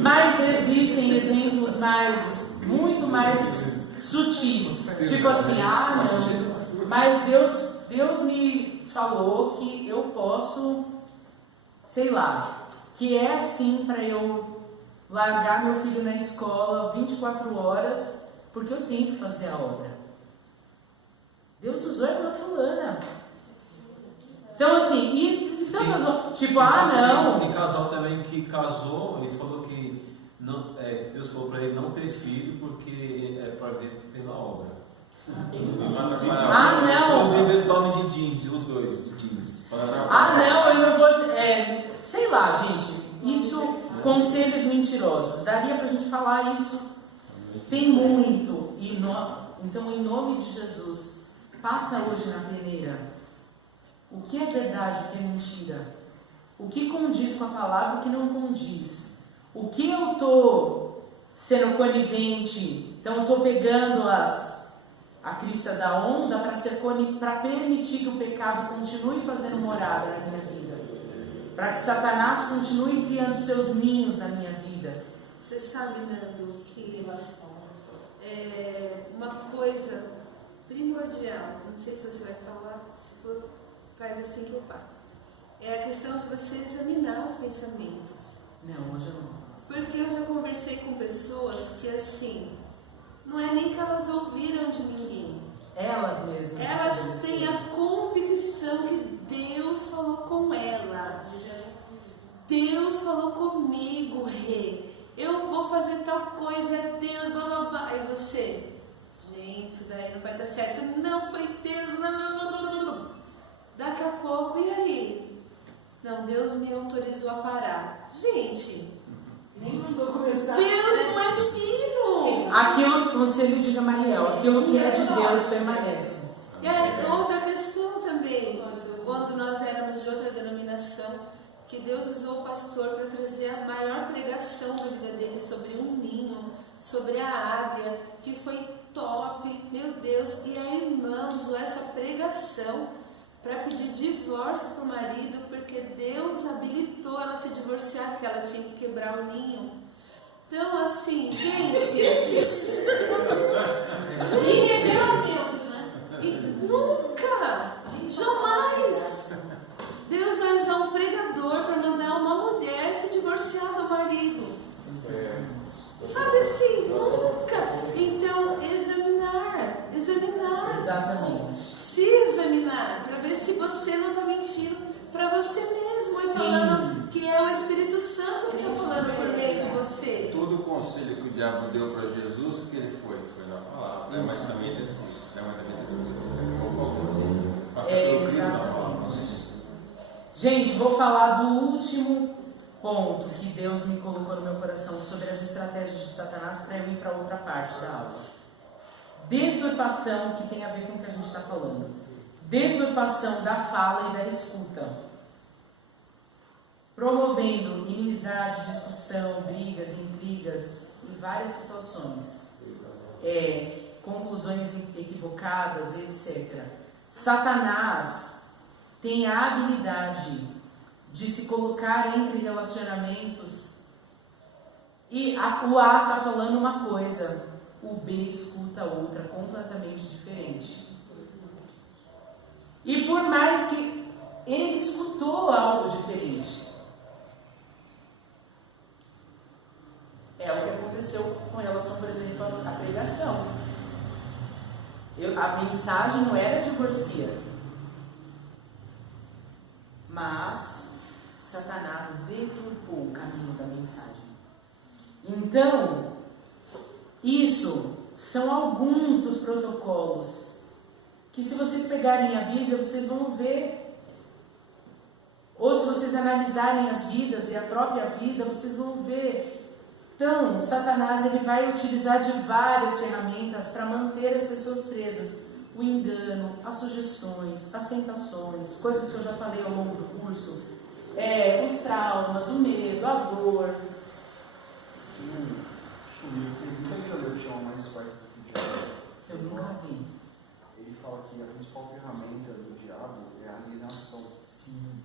mas existem exemplos muito mais sutis. Tipo assim: ah, não, mas Deus me falou que eu posso, sei lá, que é assim para eu largar meu filho na escola 24 horas, porque eu tenho que fazer a obra. Deus usou a irmã fulana. Então assim, tipo, não. Tem casal também que casou e falou que não, Deus falou para ele não ter filho porque é para ver pela obra. Ah, não. Inclusive ele toma de jeans, os dois de jeans. Ah, não, eu não vou. Sei lá, gente. Isso, conselhos mentirosos. Daria pra gente falar isso. Tem muito. Então, em nome de Jesus, passa hoje na peneira. O que é verdade, o que é mentira? O que condiz com a palavra, o que não condiz? O que eu estou sendo conivente? Então, eu estou pegando a crista da onda para permitir que o pecado continue fazendo morada na minha vida. Para que Satanás continue criando seus ninhos na minha vida. Você sabe, Nando, que uma coisa primordial, não sei se você vai falar, se for, faz assim que eu paro. É a questão de você examinar os pensamentos. Não, hoje eu não. Porque eu já conversei com pessoas que assim, não é nem que elas ouviram de ninguém. Elas mesmas. Elas têm a convicção que Deus falou com elas. Deus falou comigo, Rê. Eu vou fazer tal coisa, é Deus, blá blá blá. Aí você, gente, isso daí não vai dar certo. Não foi Deus, blá blá blá blá blá. Daqui a mandou começar. Deus não é menino. Aquilo que você lhe diga, Mariel, aquilo que é de Deus permanece. E aí, outra questão também, quando nós éramos de outra denominação, que Deus usou o pastor para trazer a maior pregação da vida dele sobre um ninho, sobre a águia, que foi top, meu Deus. E a irmã usou essa pregação para pedir divórcio para o marido, porque Deus habilitou ela a se divorciar, que ela tinha que quebrar o ninho. Então, assim, gente, e nunca, jamais, Deus vai usar um pregador para mandar uma mulher se divorciar do marido. Sabe assim, nunca. Então, examinar. Exatamente. Se examinar, para ver se você não está mentindo para você mesmo. E falando que é o Espírito Santo que está falando por meio de você. Todo o conselho que o diabo deu para Jesus, o que ele foi? Foi na palavra. Mas também tem exatamente. Gente, vou falar do último ponto que Deus me colocou no meu coração sobre as estratégias de Satanás para eu ir para outra parte da aula. Deturpação, que tem a ver com o que a gente está falando. Deturpação da fala e da escuta. Promovendo inimizade, discussão, brigas, intrigas e várias situações. Conclusões equivocadas, etc. Satanás tem a habilidade de se colocar entre relacionamentos e o A está falando uma coisa, o B escuta outra, completamente diferente. E por mais que ele escutou algo diferente, é o que aconteceu com relação, por exemplo, à pregação. A mensagem não era divorcia, mas Satanás deturpou o caminho da mensagem. Então, isso são alguns dos protocolos que, se vocês pegarem a Bíblia, vocês vão ver. Ou se vocês analisarem as vidas e a própria vida, vocês vão ver. Então, Satanás ele vai utilizar de várias ferramentas para manter as pessoas presas. O engano, as sugestões, as tentações, coisas que eu já falei ao longo do curso, os traumas, o medo, a dor. Nunca já leu Tião mais forte do diabo? Eu nunca vi. Ele fala que a principal ferramenta do diabo é a alienação. Sim.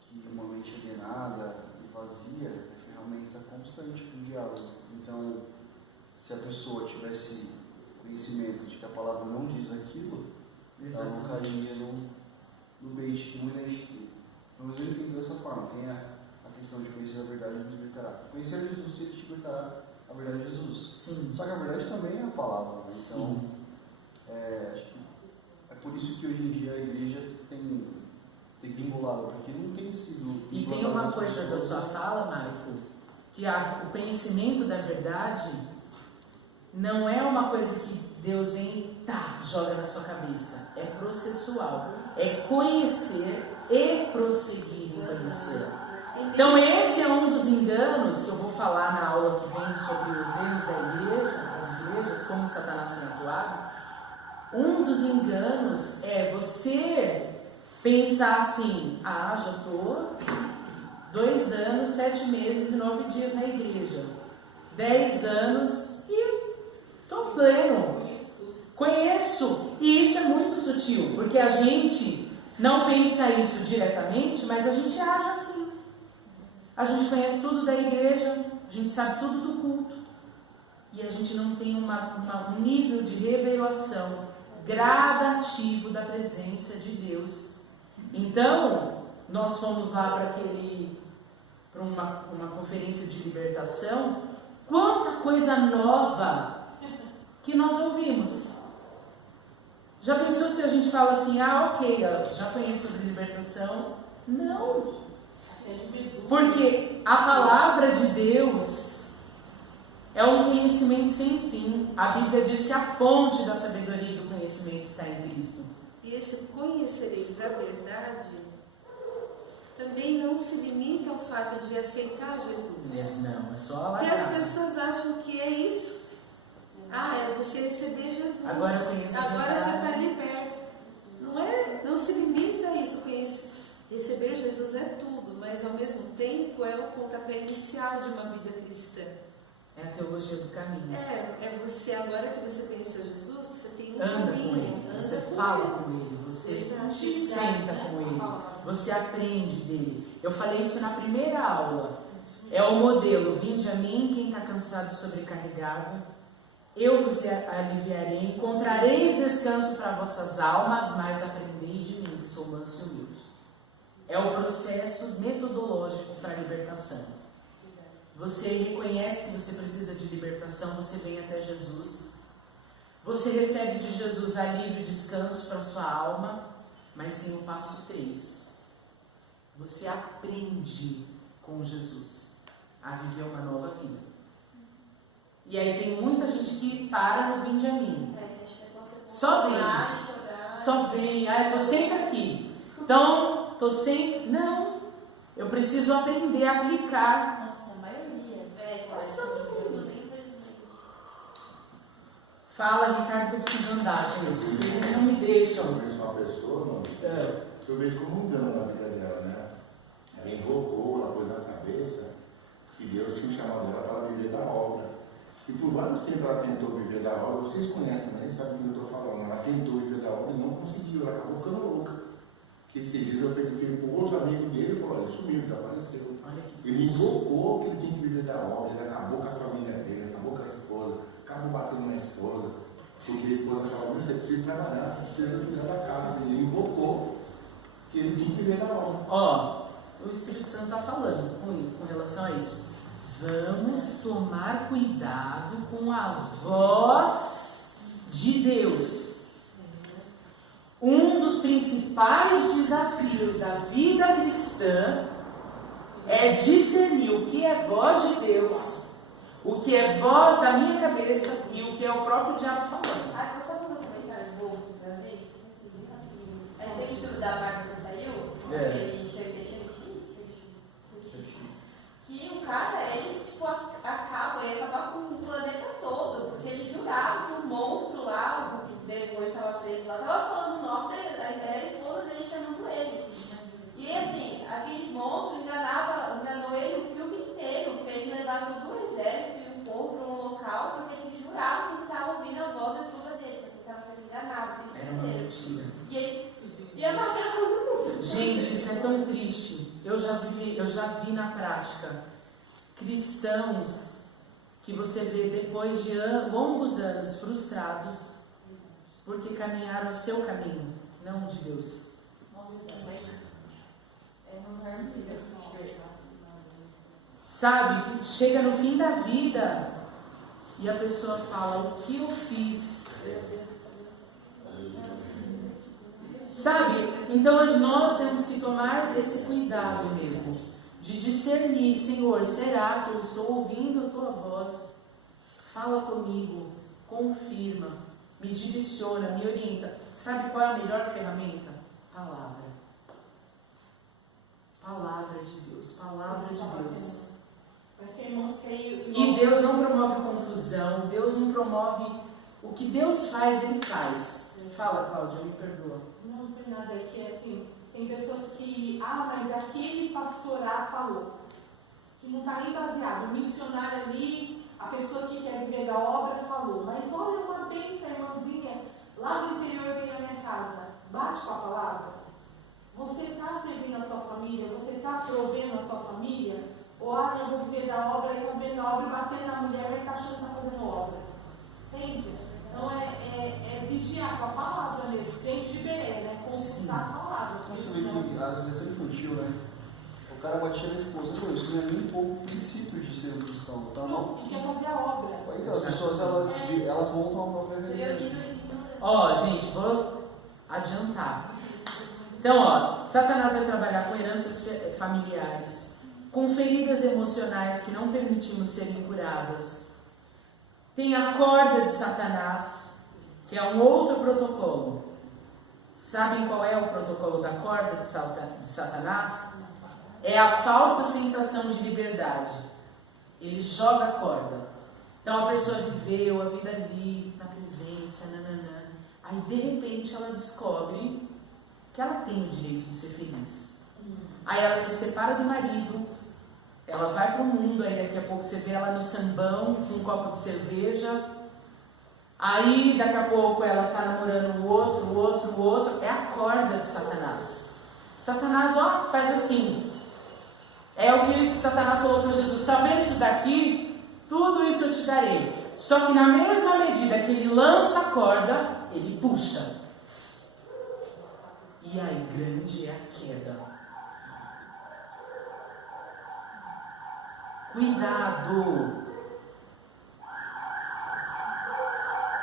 Que uma mente alienada e vazia é ferramenta constante do diabo. Então, se a pessoa tivesse conhecimento de que a palavra não diz aquilo, ela não cairia no bait que muita gente. Pelo menos eu entendo dessa forma. Tem a questão de conhecer a verdade nos libertará. Conhecer Jesus te libertará a verdade de Jesus. Sim. Só que a verdade também é a palavra. Né? Então, acho que é por isso que hoje em dia a igreja tem gringolado, porque não tem sido. E tem uma coisa da sua fala, Marco, que o conhecimento da verdade não é uma coisa que Deus vem e joga na sua cabeça. É processual. É conhecer e prosseguir em conhecer. Então esse é um dos enganos que eu vou falar na aula que vem sobre os erros da igreja, as igrejas, como Satanás tem atuado. Um dos enganos é você pensar assim, já estou 2 anos, 7 meses e 9 dias na igreja. 10 anos e estou pleno. Conheço. E isso é muito sutil, porque a gente não pensa isso diretamente, mas a gente age assim. A gente conhece tudo da igreja, a gente sabe tudo do culto. E a gente não tem um nível de revelação gradativo da presença de Deus. Então, nós fomos lá para uma conferência de libertação. Quanta coisa nova que nós ouvimos. Já pensou se a gente fala assim, ok, já conheço sobre libertação? Não. Porque a palavra de Deus é um conhecimento sem fim. A Bíblia diz que a fonte da sabedoria e do conhecimento está em Cristo. E esse conhecereis a verdade também não se limita ao fato de aceitar Jesus. Mas não, é só Porque as alargar. pessoas acham que é isso. É você receber Jesus. Agora eu conheço a Agora você verdade. está ali perto. Não é? Não se limita a isso. Receber Jesus é tudo, mas ao mesmo tempo é o pontapé inicial de uma vida cristã. É a teologia do caminho. É você, agora que você conheceu Jesus, você tem um Anda caminho. com ele, você anda com fala ele. com ele, você Exato. senta com ele, você aprende dele. Eu falei isso na primeira aula. É o modelo: vinde a mim, quem está cansado e sobrecarregado, eu vos aliviarei, encontrareis descanso para vossas almas, mas aprendei de mim, que sou manso e humilde. É o processo metodológico para a libertação. Você reconhece que você precisa de libertação, você vem até Jesus. Você recebe de Jesus alívio e descanso para a sua alma, mas tem o passo 3. Você aprende com Jesus a viver uma nova vida. E aí tem muita gente que para no vinde a mim. Só vem. Só vem. Eu estou sempre aqui. Então, estou sempre... Não. Eu preciso aprender a aplicar. Nossa, a maioria, velho, quase todo mundo, nem Fala, Ricardo, que eu preciso andar, gente. Vocês não me deixam. Eu conheço uma pessoa, mano, eu vejo como um dano na vida dela, né? Ela invocou, ela pôs na cabeça que Deus tinha chamado ela para viver da obra. E por vários tempos ela tentou viver da obra, vocês conhecem, mas nem sabem o que eu estou falando. Ela tentou viver da obra e não conseguiu, ela acabou ficando louca. Que esses dias eu perguntei para o outro amigo dele e falou: olha, sumiu, desapareceu. Ele invocou que ele tinha que viver da obra, ele acabou com a família dele, acabou com a esposa, acabou batendo na esposa, porque a esposa falou: você precisa trabalhar, você precisa cuidar da casa. Ele invocou que ele tinha que viver da obra. O Espírito Santo está falando com relação a isso. Vamos tomar cuidado com a voz de Deus. Um dos principais desafios da vida cristã é discernir o que é voz de Deus, o que é voz da minha cabeça e o que é o próprio diabo falando. Ah, você falou um comentário bobo da vez? Dentro da marca que saiu, ele que o cara, ele tipo, acaba, ele acabar com o planeta todo, porque ele jurava que o monstro lá, o demônio estava preso lá, estava falando o nome dele, era a esposa dele chamando ele. E assim, aquele monstro enganou ele o filme inteiro, fez levar todo o exército e o povo para um local, porque ele jurava que estava ouvindo a voz da esposa dele, só que estava sendo enganado. Era uma mentira. E ele ia matar todo mundo. Gente, isso é tão triste. Eu já vi na prática cristãos que você vê depois de longos anos frustrados porque caminharam o seu caminho, não o de Deus. Nossa, mas não é vida. Sabe, que chega no fim da vida e a pessoa fala: o que eu fiz? Sabe? Então nós temos que tomar esse cuidado mesmo, de discernir: Senhor, será que eu estou ouvindo a tua voz? Fala comigo, confirma, me direciona, me orienta. Sabe qual é a melhor ferramenta? Palavra. Palavra de Deus, palavra de Deus. E Deus não promove confusão, Deus não promove. O que Deus faz, Ele faz. Fala, Cláudia, me perdoa. Não tem nada aqui, assim, tem pessoas que, mas aquele pastor A falou, que não está nem baseado, o missionário ali, a pessoa que quer viver da obra falou, mas olha uma bênção, irmãzinha, lá do interior vem na minha casa, bate com a palavra? Você está servindo a tua família? Você está provendo a tua família? Ou, não, vou viver da obra, e está vendo a obra e batendo na mulher, vai estar achando que está fazendo obra. Entende? Então é vigiar com a palavra mesmo, dentro de Belém, né? Consultar a palavra. Você vê que às vezes é tão infantil, né? O cara batia na esposa, isso não é nem um pouco o princípio de ser um cristão. Tá? Não, e quer fazer a obra. Então, as pessoas elas montam a própria religião. Gente, vou adiantar. Então, Satanás vai trabalhar com heranças familiares, com feridas emocionais que não permitimos serem curadas. Tem a corda de Satanás, que é um outro protocolo. Sabem qual é o protocolo da corda de Satanás? é a falsa sensação de liberdade. Ele joga a corda. Então a pessoa viveu a vida ali, na presença, nananã. Aí de repente ela descobre que ela tem o direito de ser feliz. Aí ela se separa do marido, ela vai pro mundo, aí daqui a pouco você vê ela no sambão, com um copo de cerveja. Aí daqui a pouco ela tá namorando o outro. É a corda de Satanás. Satanás, ó, faz assim. É o que Satanás falou para Jesus: tá vendo isso daqui? Tudo isso eu te darei. Só que na mesma medida que ele lança a corda, ele puxa. E aí grande é a queda. Cuidado.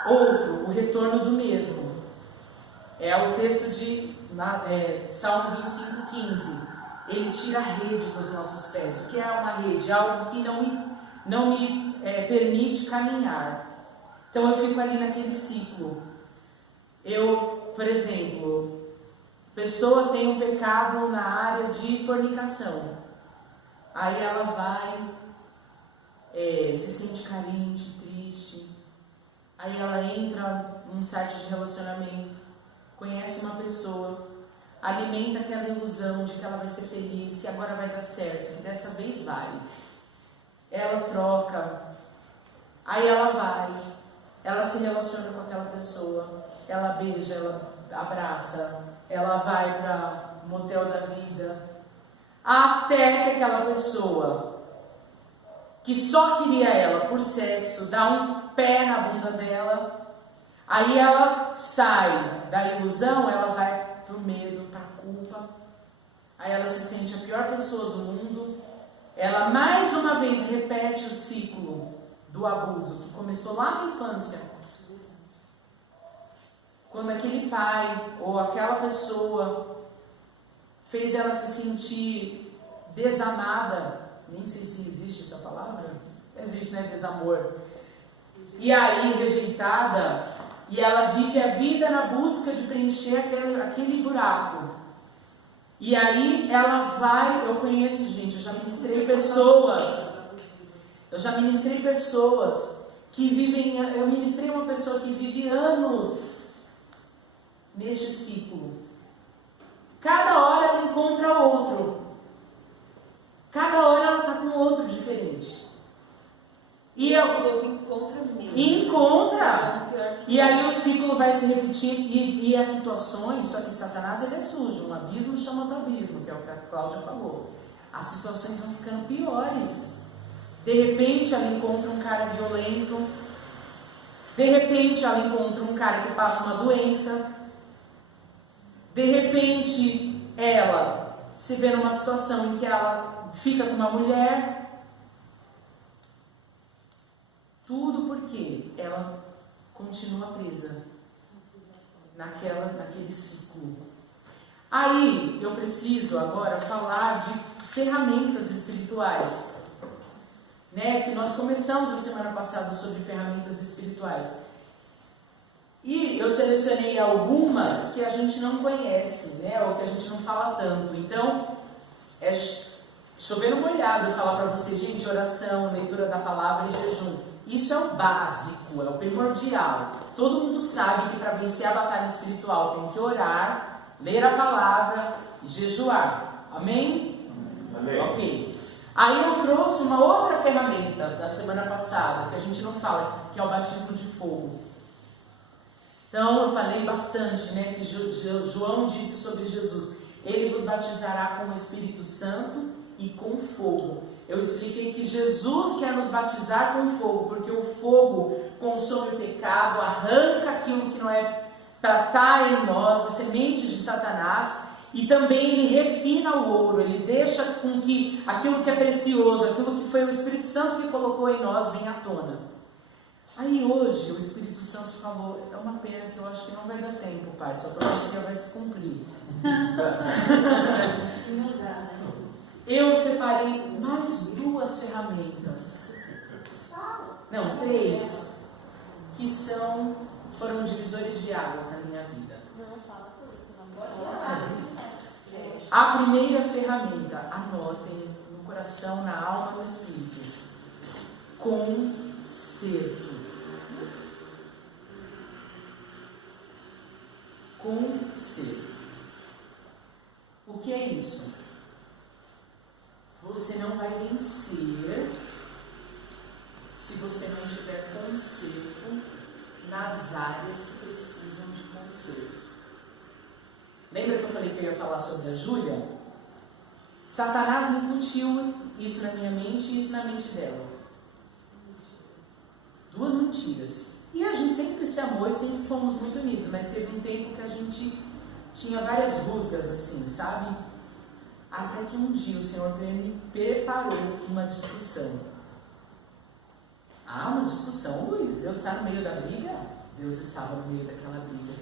Outro, o retorno do mesmo. É o texto de Salmo 25:15. Ele tira a rede dos nossos pés. O que é uma rede? Algo que não me permite caminhar. Então eu fico ali naquele ciclo. Eu, por exemplo, pessoa tem um pecado na área de fornicação. Aí ela vai, se sente carente, triste. Aí ela entra num site de relacionamento, conhece uma pessoa, alimenta aquela ilusão de que ela vai ser feliz, que agora vai dar certo, que dessa vez vai. Ela troca, aí ela vai, ela se relaciona com aquela pessoa, ela beija, ela abraça, ela vai para o motel da vida, até que aquela pessoa que só queria ela por sexo dá um pé na bunda dela, aí ela sai da ilusão, ela vai pro medo, pra culpa, aí ela se sente a pior pessoa do mundo, ela mais uma vez repete o ciclo do abuso que começou lá na infância, quando aquele pai ou aquela pessoa fez ela se sentir desamada. Nem sei se existe essa palavra. Existe, né? Desamor. E aí, rejeitada, e ela vive a vida na busca de preencher aquele buraco. E aí ela vai, eu conheço, gente, eu já ministrei pessoas que vivem, eu ministrei uma pessoa que vive anos neste ciclo. Cada hora ela encontra outro. Cada hora ela está com outro diferente. E encontra mesmo. Encontra. E aí o ciclo vai se repetir. E as situações, só que Satanás ele é sujo. Um abismo chama outro abismo, que é o que a Cláudia falou. As situações vão ficando piores. De repente ela encontra um cara violento. De repente ela encontra um cara que passa uma doença. De repente ela se vê numa situação em que ela fica com uma mulher, tudo porque ela continua presa naquele ciclo. Aí eu preciso agora falar de ferramentas espirituais, né? Que nós começamos a semana passada sobre ferramentas espirituais. E eu selecionei algumas que a gente não conhece, né? Ou que a gente não fala tanto. Então, chover no molhado falar para vocês, gente, oração, leitura da palavra e jejum. Isso é o básico, é o primordial. Todo mundo sabe que para vencer a batalha espiritual tem que orar, ler a palavra e jejuar. Amém? Amém. Ok. Aí eu trouxe uma outra ferramenta da semana passada, que a gente não fala, que é o batismo de fogo. Então eu falei bastante, né, que João disse sobre Jesus: ele vos batizará com o Espírito Santo e com fogo. Eu expliquei que Jesus quer nos batizar com fogo, porque o fogo consome o pecado, arranca aquilo que não é para estar em nós, as sementes de Satanás, e também ele refina o ouro, ele deixa com que aquilo que é precioso, aquilo que foi o Espírito Santo que colocou em nós, venha à tona. Aí hoje o Espírito Santo falou: é uma pena que eu acho que não vai dar tempo, pai, sua profecia vai se cumprir. Não dá, né? Eu separei mais 2 ferramentas, não, 3, que foram divisores de águas na minha vida. Não, fala tudo, pelo amor de Deus. A primeira ferramenta, anotem no coração, na alma, no espírito. Conserto. Conserto. O que é isso? Você não vai vencer se você não tiver conserto nas áreas que precisam de conserto. Lembra que eu falei que eu ia falar sobre a Júlia? Satanás incutiu isso na minha mente e isso na mente dela. Duas mentiras. E a gente sempre se amou e sempre fomos muito unidos, mas teve um tempo que a gente tinha várias rusgas assim, sabe? Até que um dia o Senhor me preparou uma discussão. Ah, uma discussão, Luiz? Deus está no meio da briga? Deus estava no meio daquela briga.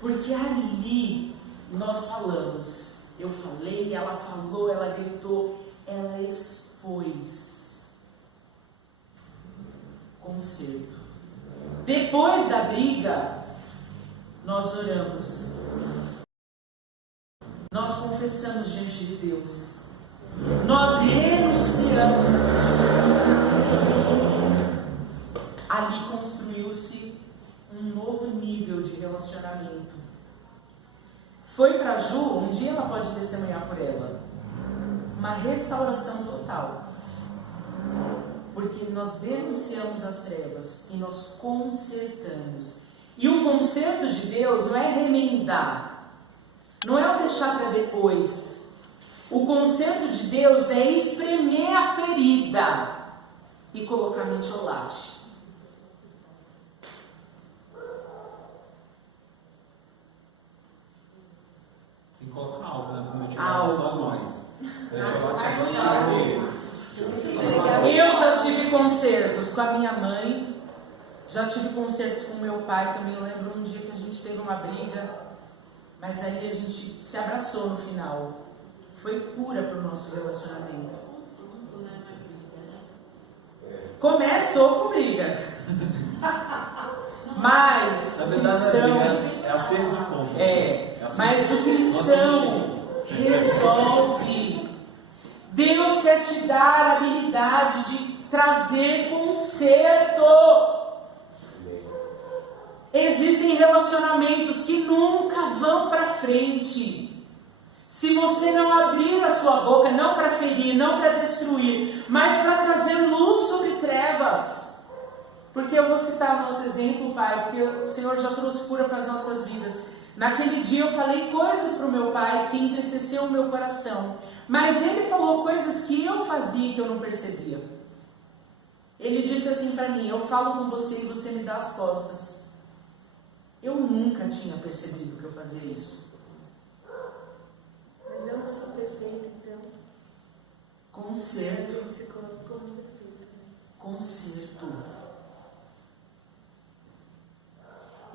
Porque ali nós falamos. Eu falei, ela falou, ela gritou, ela expôs. Conserto. Depois da briga, nós oramos. Nós confessamos diante de Deus. Nós renunciamos a ali construiu-se um novo nível de relacionamento. Foi para Ju, um dia ela pode testemunhar por ela, uma restauração total. Porque nós denunciamos as trevas e nós consertamos. E o conserto de Deus não é remendar, não é o deixar para depois. O conserto de Deus é espremer a ferida e colocar metiolate. Tem que colocar algo, né? Como Algo. dá nós. Eu já tive concertos com a minha mãe, já tive concertos com meu pai também. Eu lembro um dia que a gente teve uma briga, mas aí a gente se abraçou no final. Foi cura para o nosso relacionamento. Começou com briga. Mas Na o verdade, cristão, é acerto de conta. mas o cristão resolve. Deus quer te dar a habilidade de trazer conserto. Existem relacionamentos que nunca vão para frente. Se você não abrir a sua boca, não para ferir, não para destruir, mas para trazer luz sobre trevas. Porque eu vou citar o nosso exemplo, Pai, porque o Senhor já trouxe cura para as nossas vidas. Naquele dia eu falei coisas para o meu pai que entristeceu o meu coração. Mas ele falou coisas que eu fazia que eu não percebia. Ele disse assim para mim: eu falo com você e você me dá as costas. Eu nunca tinha percebido que eu fazia isso. Mas eu não sou perfeita, então. Conserto. A gente se coloca como perfeita. Conserto.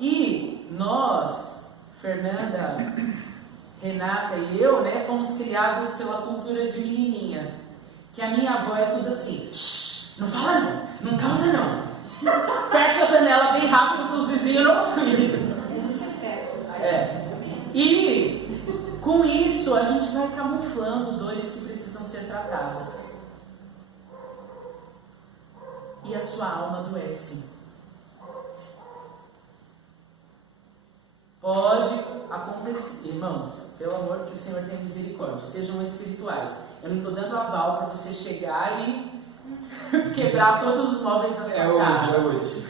E nós, Fernanda, Renata e eu, né, fomos criados pela cultura de menininha. Que a minha avó é tudo assim: shh, não fala não, não causa não. Fecha a janela bem rápido para os vizinhos não ouvirem. E com isso a gente vai camuflando dores que precisam ser tratadas. E a sua alma adoece. Pode acontecer, irmãos, pelo amor que o Senhor tenha misericórdia, sejam espirituais. Eu não estou dando aval para você chegar e quebrar todos os móveis da sua casa. Hoje.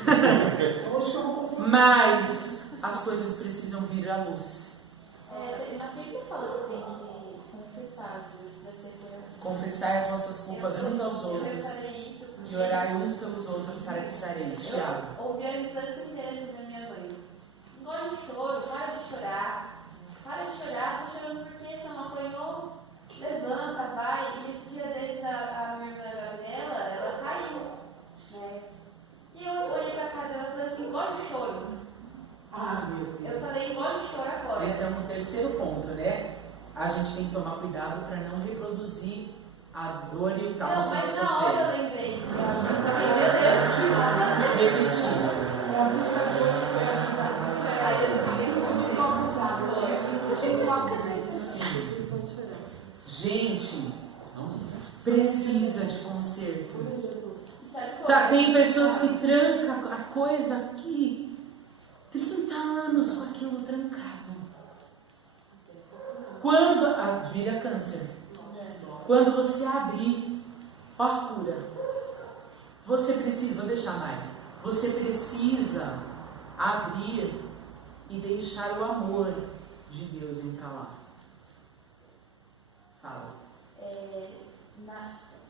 Mas as coisas precisam vir à luz. Na Bíblia fala que tem que confessar, às vezes, para ser curado. Confessai as vossas culpas uns aos outros e orai uns pelos outros para que sareis. Tiago. Eu ouvi a infância inteira da minha mãe. Engole o choro, para de chorar. Para de chorar, está chorando porque você não apanhou. Levanta, vai. E esse dia desses a minha irmã dela, ela caiu. Né? E eu olhei para a cara dela e falei assim: engole o choro. Ah, meu Deus. Eu falei: engole o choro agora. Esse é um terceiro ponto, né? A gente tem que tomar cuidado para não reproduzir a dor e o trauma Não, que mas você na hora eu fez. lembrei dela. Eu falei: meu Deus. Repetir. Aí eu fiquei Ficou abusado. Chegou a Gente, precisa de conserto. Sabe Tá, qual? tem pessoas que trancam a coisa aqui, 30 anos com aquilo trancado. Quando vira câncer. Quando você abrir, ó a cura. Você precisa, vou deixar mais. Você precisa abrir e deixar o amor de Deus entrar lá. Fala.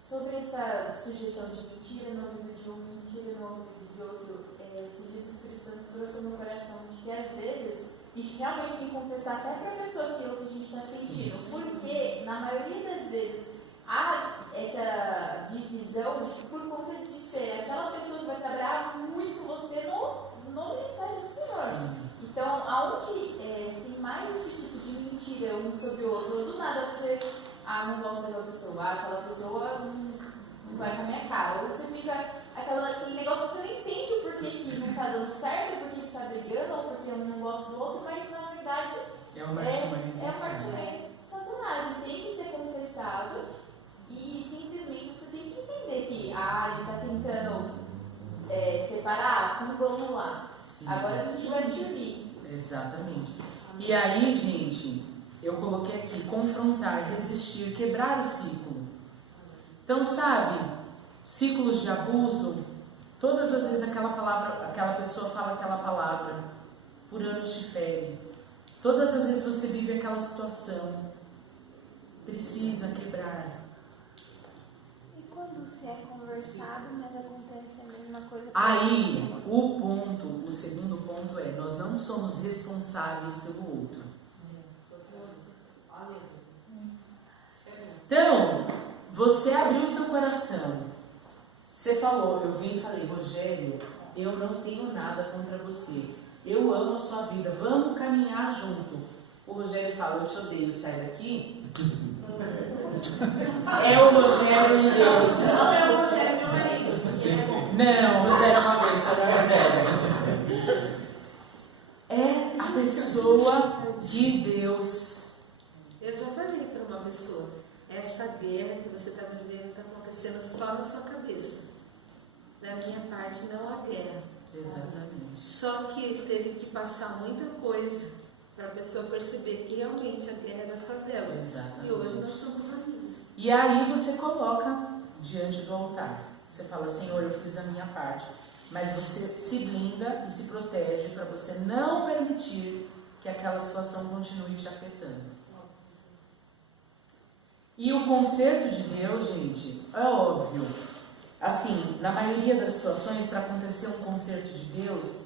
Sobre essa sugestão de mentira no ouvido de um, mentira no ouvido de outro, se diz o Espírito Santo trouxe no meu coração de que às vezes a gente realmente tem que confessar até para a pessoa aquilo que a gente está sentindo, porque na maioria das vezes há essa divisão por conta de ser aquela pessoa que vai trabalhar muito você no ministério do Senhor. Então, aonde tem mais esse tipo de mentira um sobre o outro, do nada você, não gosto daquela pessoa, aquela pessoa não vai com a minha cara, ou você fica aquele negócio que você não entende por que não está dando certo, por que está brigando, ou porque eu não gosto do outro, mas na verdade É uma artimanha. é a partilha de Satanás, e tem que ser confessado, e simplesmente você tem que entender que, ele está tentando separar, então vamos lá. Sim. Agora a gente vai servir. Exatamente. E aí, gente, eu coloquei aqui, confrontar, resistir, quebrar o ciclo. Então, sabe, ciclos de abuso, todas as vezes aquela pessoa fala aquela palavra, por anos te fere. Todas as vezes você vive aquela situação, precisa quebrar. E quando se é conversado, mas acontece a mesma coisa? Aí, o segundo ponto é, nós não somos responsáveis pelo outro. Então, você abriu seu coração. Você falou, eu vim e falei, Rogério, eu não tenho nada contra você. Eu amo a sua vida, vamos caminhar junto. O Rogério fala, eu te odeio, sai daqui. É o Rogério de Deus. Não é o Rogério, meu marido. Porque ele é bom. Não, Rogério uma vez, não é Rogério. É a pessoa de Deus. Eu já falei para uma pessoa, essa guerra que você está vivendo está acontecendo só na sua cabeça. Da minha parte, não há guerra. Exatamente. Só que teve que passar muita coisa para a pessoa perceber que realmente a guerra era só dela. Exatamente. E hoje nós somos amigos. E aí você coloca diante do altar. Você fala, Senhor, eu fiz a minha parte. Mas você se blinda e se protege para você não permitir que aquela situação continue te afetando. E o conserto de Deus, gente, é óbvio. Assim, na maioria das situações, para acontecer um conserto de Deus,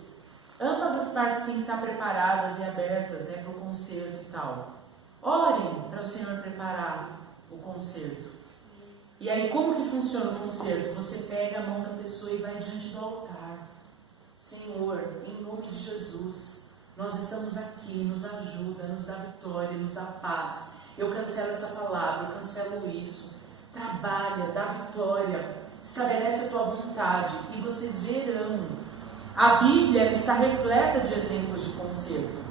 ambas as partes têm que estar preparadas e abertas, né, para o conserto e tal. Orem para o Senhor preparar o conserto. E aí, como que funciona o conserto? Você pega a mão da pessoa e vai diante do altar. Senhor, em nome de Jesus, nós estamos aqui, nos ajuda, nos dá vitória, nos dá paz. Eu cancelo essa palavra, eu cancelo isso. Trabalha, dá vitória, estabelece a tua vontade e vocês verão. A Bíblia está repleta de exemplos de conserto.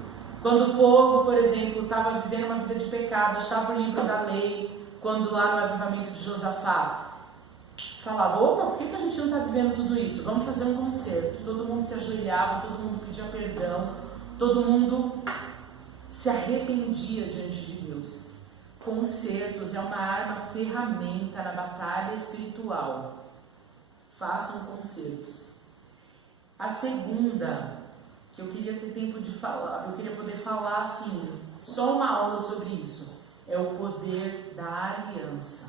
Quando o povo, por exemplo, estava vivendo uma vida de pecado, achava o livro da lei, quando lá no avivamento de Josafá, falava, opa, por que a gente não está vivendo tudo isso? Vamos fazer um concerto. Todo mundo se ajoelhava, todo mundo pedia perdão, todo mundo se arrependia diante de Deus. Concertos é uma arma, ferramenta na batalha espiritual. Façam concertos. A segunda, que eu queria ter tempo de falar, eu queria poder falar assim, só uma aula sobre isso, é o poder da aliança.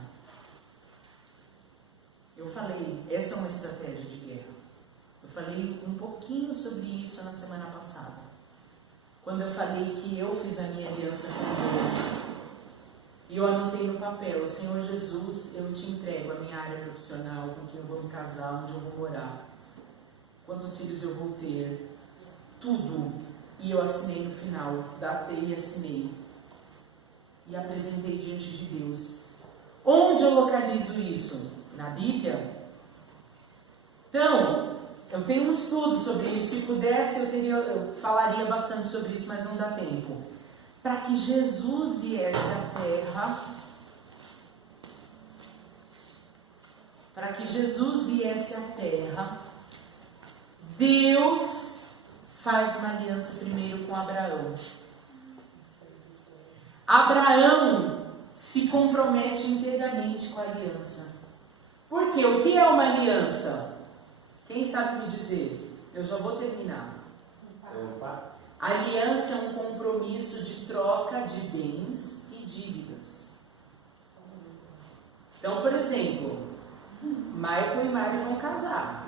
Eu falei, essa é uma estratégia de guerra. Eu falei um pouquinho sobre isso na semana passada. Quando eu falei que eu fiz a minha aliança com Deus. E eu anotei no papel, Senhor Jesus, eu te entrego a minha área profissional, com quem eu vou me casar, onde eu vou morar, quantos filhos eu vou ter, tudo. E eu assinei no final, datei e assinei. E apresentei diante de Deus. Onde eu localizo isso? Na Bíblia? Então, eu tenho um estudo sobre isso. Se pudesse, eu falaria bastante sobre isso, mas não dá tempo. Para que Jesus viesse à Terra, para que Jesus viesse à terra, Deus faz uma aliança primeiro com Abraão. Abraão se compromete inteiramente com a aliança. Por quê? O que é uma aliança? Quem sabe me dizer? Eu já vou terminar. Aliança é um compromisso de troca de bens e dívidas. Então, por exemplo, Michael e Mari vão casar.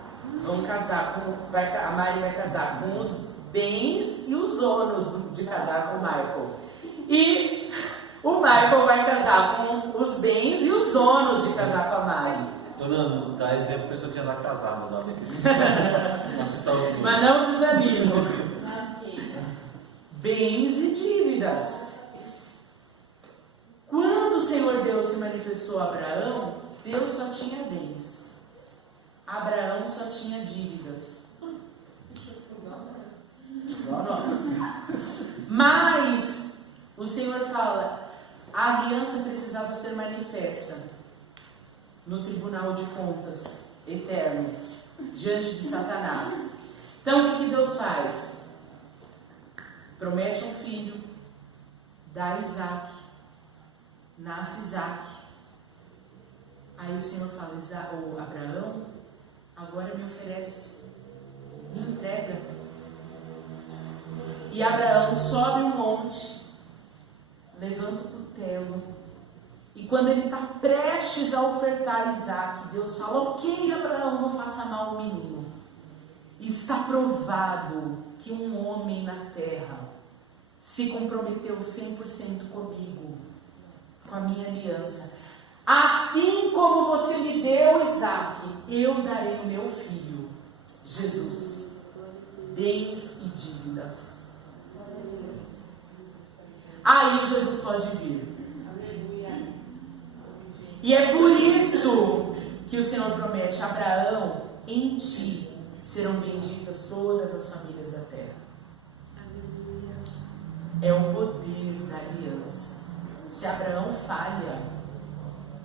A Mari vai casar com os bens e os ônus de casar com o Michael. E o Michael vai casar com os bens e os ônus de casar com a Mari. Não, dá exemplo para pessoa que já está casada, não, porque assustar os meninos. Mas não desanime. Bens e dívidas. Quando o Senhor Deus se manifestou a Abraão, Deus só tinha bens. Abraão só tinha dívidas. Igual nós. Mas o Senhor fala, a aliança precisava ser manifesta no tribunal de contas eterno, diante de Satanás. Então o que Deus faz? Promete um filho, dá Isaac, nasce Isaac. Aí o Senhor fala, Abraão, agora me oferece, me entrega. E Abraão sobe um monte, levanta o cutelo, e quando ele está prestes a ofertar Isaac, Deus fala, ok, Abraão, não faça mal ao menino. Está provado que um homem na terra se comprometeu 100% comigo, com a minha aliança. Assim como você me deu Isaac, eu darei o meu filho, Jesus. Bens e dívidas. Aí Jesus pode vir. E é por isso que o Senhor promete, Abraão, em ti serão benditas todas as famílias da terra. É o poder da aliança. Se Abraão falha,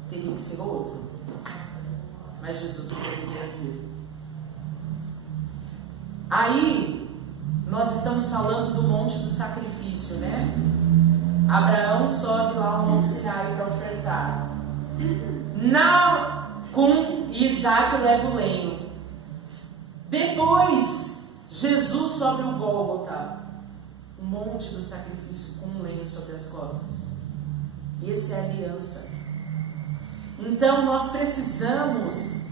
teria que ser outro. Mas Jesus não poderia vir. Aí, nós estamos falando do monte do sacrifício, né? Abraão sobe lá ao Monte Sinai para ofertar. Com Isaac leva o lenho. Depois, Jesus sobe o Gólgota, o monte do sacrifício com um lenho sobre as costas. E essa é a aliança. Então nós precisamos,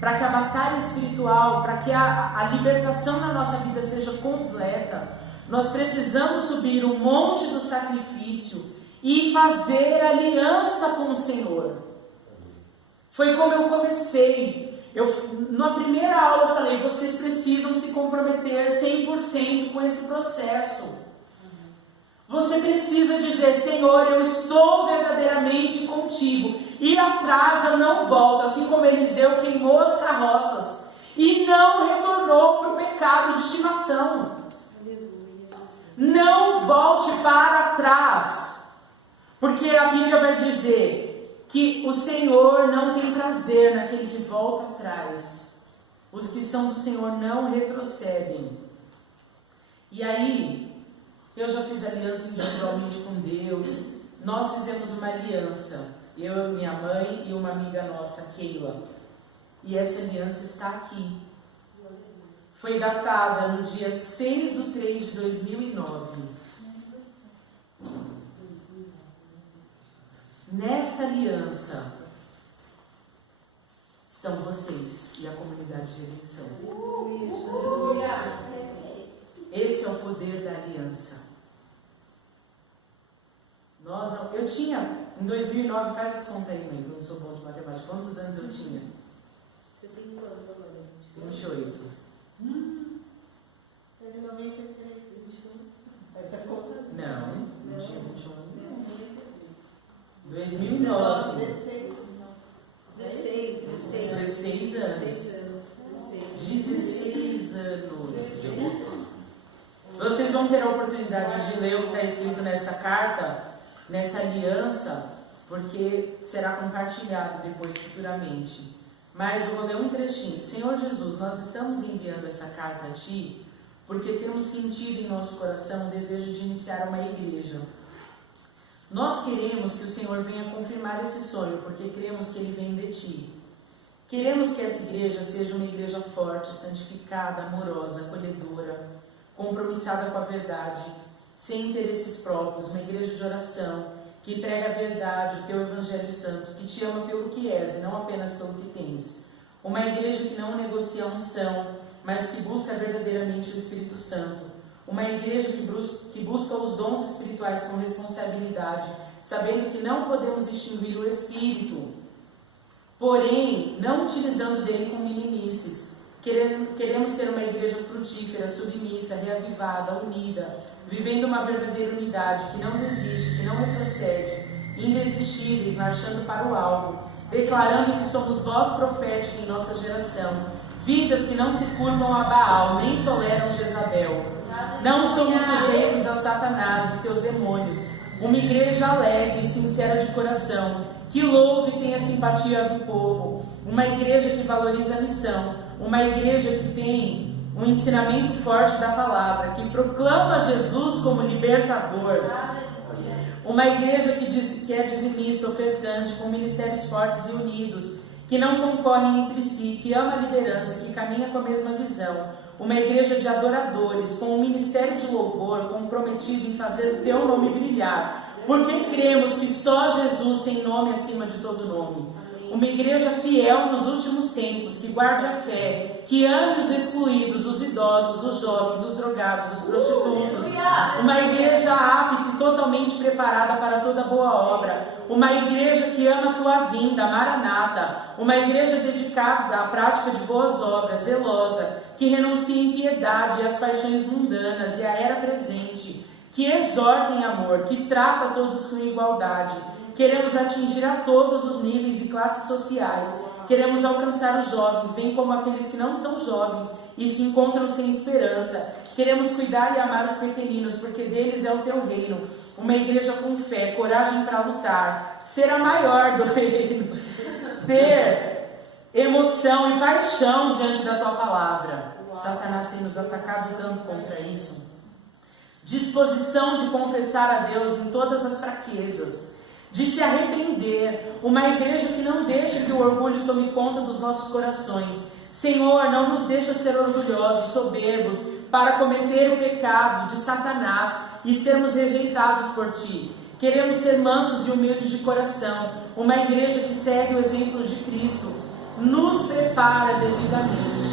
para que a batalha espiritual, para que a libertação na nossa vida seja completa, nós precisamos subir o monte do sacrifício e fazer aliança com o Senhor. Foi como eu comecei. Na primeira aula eu falei, vocês precisam se comprometer 100% com esse processo. Você precisa dizer, Senhor, eu estou verdadeiramente contigo. Ir atrás eu não volto, assim como Eliseu queimou as carroças e não retornou para o pecado de estimação. Não volte para trás, porque a Bíblia vai dizer que o Senhor não tem prazer naquele que volta atrás. Os que são do Senhor não retrocedem. E aí, eu já fiz aliança individualmente com Deus. Nós fizemos uma aliança, eu, minha mãe e uma amiga nossa, Keila. E essa aliança está aqui. Foi datada no dia 6/3/2009. Nessa aliança estão vocês e a comunidade de eleição. Esse é o poder da aliança. Eu tinha, em 2009, faz as contas aí, mãe, que eu não sou bom de matemática. Quantos anos eu tinha? Você tem quanto agora? 28. Você é de 93, 21. Não, não tinha 21. 2009. 16 anos. 16 anos. Vocês vão ter a oportunidade de ler o que está escrito nessa carta, nessa aliança, porque será compartilhado depois futuramente. mas eu vou ler um trechinho. Senhor Jesus, nós estamos enviando essa carta a Ti porque temos sentido em nosso coração o desejo de iniciar uma igreja. Nós queremos que o Senhor venha confirmar esse sonho, porque cremos que ele vem de Ti. Queremos que essa igreja seja uma igreja forte, santificada, amorosa, acolhedora, compromissada com a verdade, sem interesses próprios, uma igreja de oração, que prega a verdade, o Teu Evangelho Santo, que Te ama pelo que és e não apenas pelo que tens. Uma igreja que não negocia a unção, mas que busca verdadeiramente o Espírito Santo. Uma igreja que busca os dons espirituais com responsabilidade, sabendo que não podemos extinguir o Espírito, porém, não utilizando dele com meninices. Queremos ser uma igreja frutífera, submissa, reavivada, unida, vivendo uma verdadeira unidade, que não desiste, que não retrocede, indesistíveis, marchando para o alvo, declarando que somos voz profética em nossa geração, vidas que não se curvam a Baal, nem toleram Jezabel. Não somos sujeitos a Satanás e seus demônios. Uma igreja alegre e sincera de coração, que louve e tenha simpatia do povo. Uma igreja que valoriza a missão. Uma igreja que tem um ensinamento forte da palavra, que proclama Jesus como libertador. Uma igreja que é dizimista, ofertante, com ministérios fortes e unidos, que não concorrem entre si, que ama a liderança, que caminha com a mesma visão. Uma igreja de adoradores, com um ministério de louvor, comprometido em fazer o Teu nome brilhar, porque cremos que só Jesus tem nome acima de todo nome. Uma igreja fiel nos últimos tempos, que guarde a fé, que ame os excluídos, os idosos, os jovens, os drogados, os prostitutos. Uma igreja apta e totalmente preparada para toda boa obra. Uma igreja que ama a Tua vinda, Maranata. Uma igreja dedicada à prática de boas obras, zelosa, que renuncia à impiedade e às paixões mundanas e à era presente, que exorta em amor, que trata todos com igualdade. Queremos atingir a todos os níveis e classes sociais. Queremos alcançar os jovens, bem como aqueles que não são jovens e se encontram sem esperança. Queremos cuidar e amar os pequeninos, porque deles é o Teu reino. Uma igreja com fé, coragem para lutar, ser a maior do reino, ter emoção e paixão diante da Tua palavra. Satanás tem nos atacado tanto contra isso. Disposição de confessar a Deus em todas as fraquezas, de se arrepender. Uma igreja que não deixa que o orgulho tome conta dos nossos corações. Senhor, não nos deixa ser orgulhosos, soberbos, para cometer o pecado de Satanás e sermos rejeitados por Ti. Queremos ser mansos e humildes de coração. Uma igreja que segue o exemplo de Cristo, nos prepara devidamente.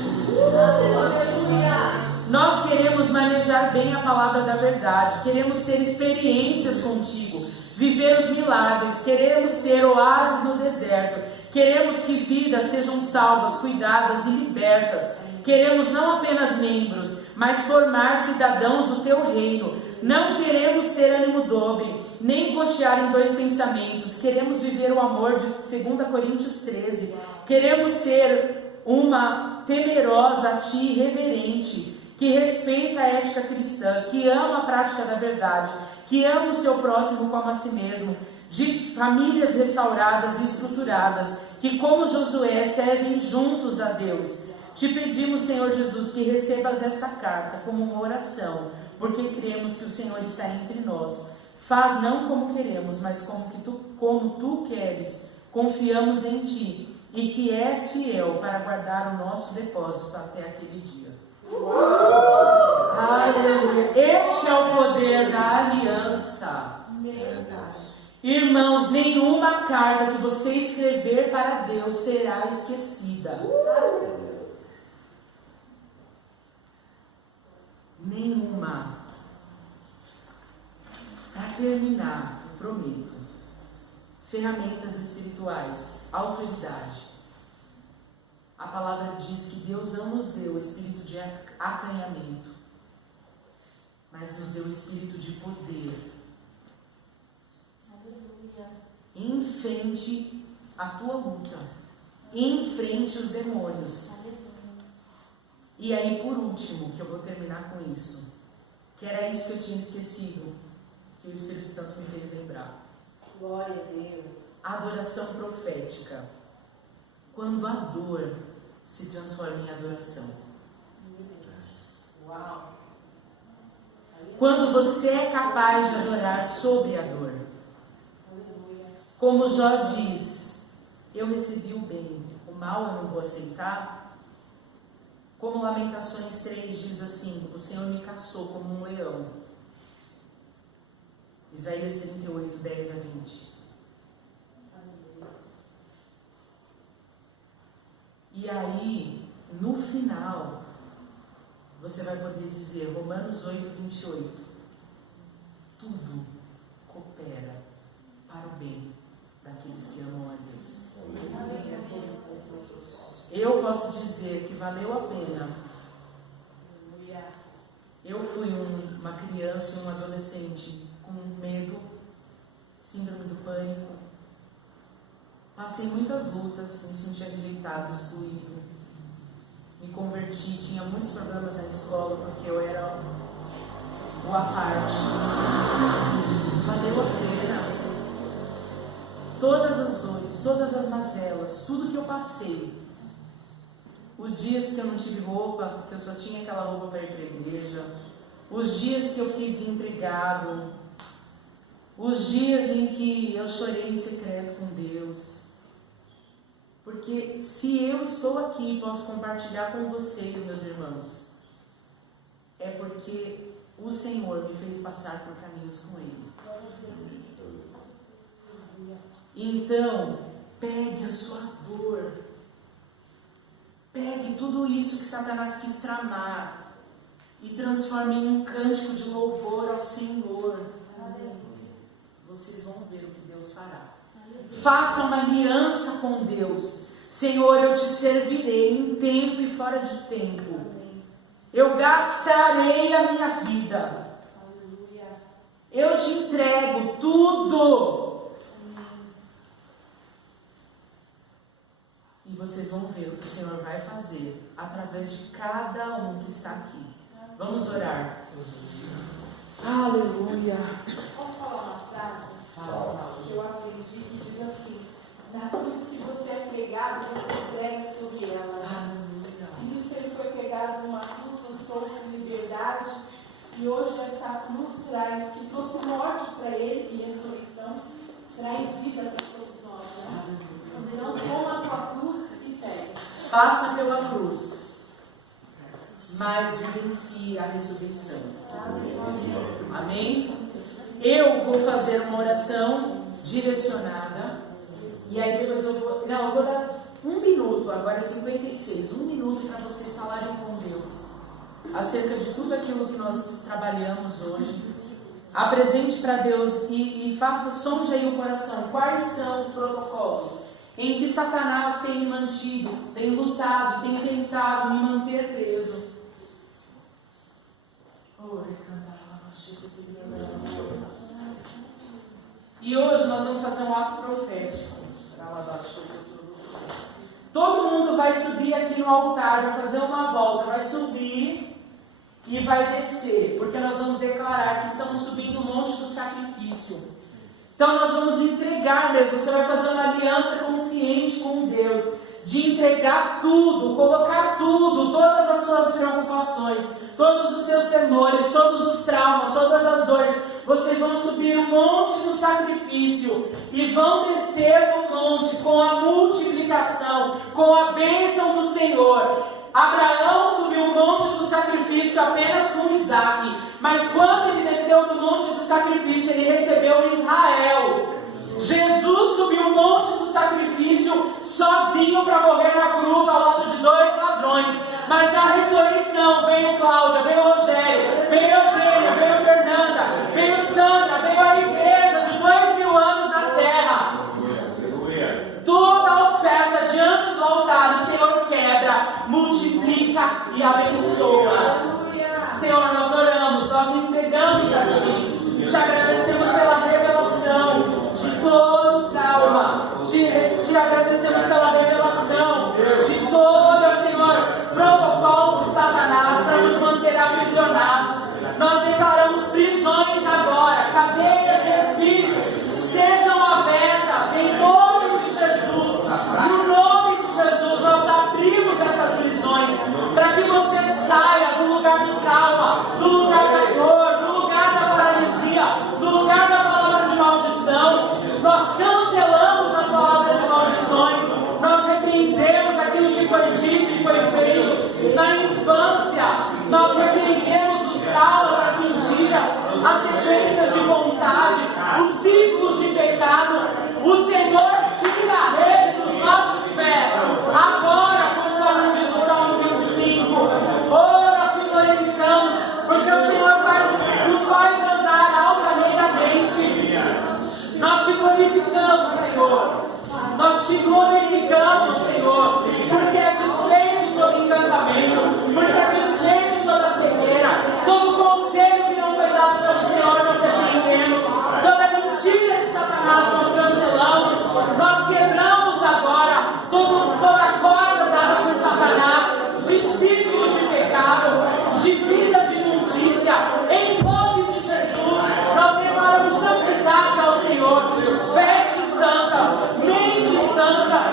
Nós queremos manejar bem a palavra da verdade, queremos ter experiências contigo, viver os milagres, queremos ser oásis no deserto, queremos que vidas sejam salvas, cuidadas e libertas, queremos não apenas membros, mas formar cidadãos do Teu reino. Não queremos ter ânimo dobre, nem cochear em dois pensamentos, queremos viver o amor de 2 Coríntios 13, queremos ser uma temerosa a Ti, reverente, que respeita a ética cristã, que ama a prática da verdade, que ama o seu próximo como a si mesmo, de famílias restauradas e estruturadas, que como Josué servem juntos a Deus. Te pedimos, Senhor Jesus, que recebas esta carta como uma oração, porque cremos que o Senhor está entre nós. Faz não como queremos, mas como tu queres. Confiamos em Ti e que és fiel para guardar o nosso depósito até aquele dia. Aleluia! Este é o poder da aliança. Irmãos, nenhuma carta que você escrever para Deus será esquecida. Nenhuma. Para terminar, prometo, ferramentas espirituais, autoridade. A palavra diz que Deus não nos deu o espírito de acanhamento, mas nos deu o espírito de poder. Aleluia. Enfrente a tua luta, enfrente os demônios. E aí, por último, que eu vou terminar com isso, que era isso que eu tinha esquecido, que o Espírito Santo me fez lembrar. Glória a Deus. Adoração profética. quando a dor se transforma em adoração. Uau! Quando você é capaz de adorar sobre a dor. Como Jó diz, eu recebi o bem, o mal eu não vou aceitar. Como Lamentações 3 diz assim, o Senhor me caçou como um leão. Isaías 38, 10 a 20. E aí, no final, você vai poder dizer, Romanos 8, 28, tudo coopera para o bem daqueles que amam a Deus. Eu posso dizer que valeu a pena. Eu fui uma criança e um adolescente com medo, síndrome do pânico. Passei muitas lutas, me sentia rejeitado, excluído. Me converti, tinha muitos problemas na escola porque eu era o à parte. Valeu a pena. Todas as dores, todas as mazelas, tudo que eu passei. Os dias que eu não tive roupa, que eu só tinha aquela roupa para ir para a igreja. Os dias que eu fiquei desempregado. Os dias em que eu chorei em secreto com Deus. Porque se eu estou aqui e posso compartilhar com vocês, meus irmãos, é porque o Senhor me fez passar por caminhos com Ele. Então, pegue a sua dor. Pegue tudo isso que Satanás quis tramar e transforme em um cântico de louvor ao Senhor. Vocês vão ver o que Deus fará. Faça uma aliança com Deus. Senhor, eu te servirei em tempo e fora de tempo. Eu gastarei a minha vida. Eu te entrego tudo. E vocês vão ver o que o Senhor vai fazer através de cada um que está aqui. Vamos orar. Aleluia. Posso falar uma frase? Que eu aprendi que diz assim: na cruz que você é pregado, você prega sobre ela. Cristo ele foi pregado numa cruz, nos trouxe liberdade, e hoje essa cruz traz, que trouxe morte para ele e ressurreição, traz vida para todos nós. Né? Então toma a tua cruz e segue. Passa pela cruz, mas vivencie a ressurreição. Amém? Eu vou fazer uma oração direcionada. E aí depois eu vou dar 1 minuto, agora é 56, 1 minuto para vocês falarem com Deus acerca de tudo aquilo que nós trabalhamos hoje. Apresente para Deus e faça, sonde aí o coração. Quais são os protocolos em que Satanás tem me mantido, tem lutado, tem tentado me manter preso? E hoje nós vamos fazer um ato profético. Todo mundo vai subir aqui no altar, vai fazer uma volta, vai subir e vai descer, porque nós vamos declarar que estamos subindo o monte do sacrifício. Então nós vamos entregar mesmo, você vai fazer uma aliança consciente com Deus, de entregar tudo, colocar tudo, todas as suas preocupações, todos os seus temores, todos os traumas, todas as dores. Vocês vão subir o monte do sacrifício e vão descer no monte com a multiplicação, com a bênção do Senhor. Abraão subiu o monte do sacrifício apenas com Isaac, mas quando ele desceu do monte do sacrifício, ele recebeu Israel. Jesus subiu o monte do sacrifício sozinho para morrer na cruz ao lado de 2 ladrões. Mas na ressurreição veio Cláudia, veio Rogério, veio Eugênia, veio Fernanda, veio Sandra, veio a igreja de 2000 anos na terra. Toda a oferta diante do altar o Senhor quebra, multiplica e abençoa. Senhor, nós oramos, nós entregamos a Ti, te agradecemos pela revelação doenças de vontade, os ciclos de pecado. O Senhor tira a rede dos nossos pés. Agora, conforme diz o Salmo 25, nós te glorificamos, porque o Senhor nos faz andar altaneiramente. Nós te glorificamos, Senhor. Nós te glorificamos, Senhor, porque é desfeito todo encantamento, porque é desfeito toda cegueira, todo conselho que não foi dado pelo Senhor nós repreendemos, toda mentira de Satanás nós cancelamos, nós quebramos agora toda corda dada por Satanás, de ciclos de pecado, de vida de imundícia, em nome de Jesus, nós declaramos santidade ao Senhor, vestes santas, mentes santas,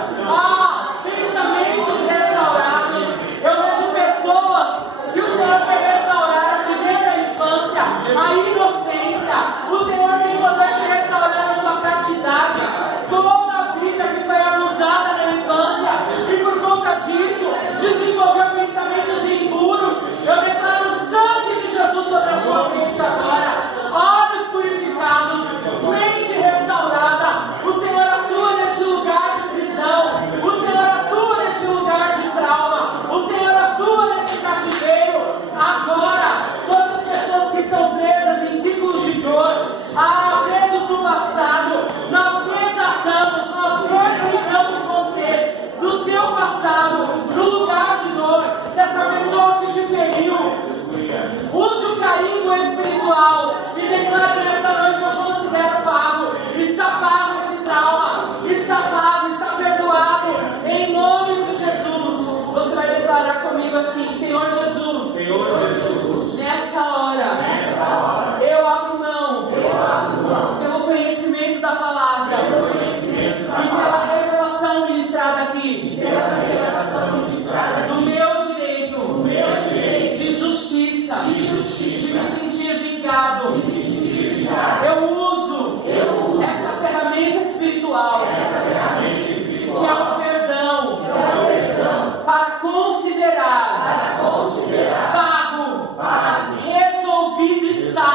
pensamentos restaurados. Eu vejo pessoas que o Senhor quer restaurar a primeira infância, a inocência. O Senhor tem poder de restaurar a sua castidade, toda a vida que foi abusada na infância e por conta disso desenvolveu pensamentos impuros. Eu declaro o sangue de Jesus sobre a sua mente agora, olhos purificados, mente restaurada. O Senhor atua neste lugar de prisão, o Senhor atua neste lugar de trauma, o Senhor atua neste cativeiro. Agora, todas as pessoas que estão presas em ciclos de dor, presos no passado, nós desatamos, nós retiramos você do seu passado, no lugar de dor, dessa pessoa que te feriu. Use o carinho espiritual e declare nessa noite: eu considero pago, está pago esse trauma, está pago, está perdoado, em nome de Jesus. Você vai declarar comigo assim: Senhor Jesus, nessa hora, eu abro mão pelo conhecimento da palavra e pela revelação ministrada aqui, do meu direito de justiça, de me sentir vingado. Eu uso essa ferramenta espiritual, que é o perdão, para considerar pago, resolvido está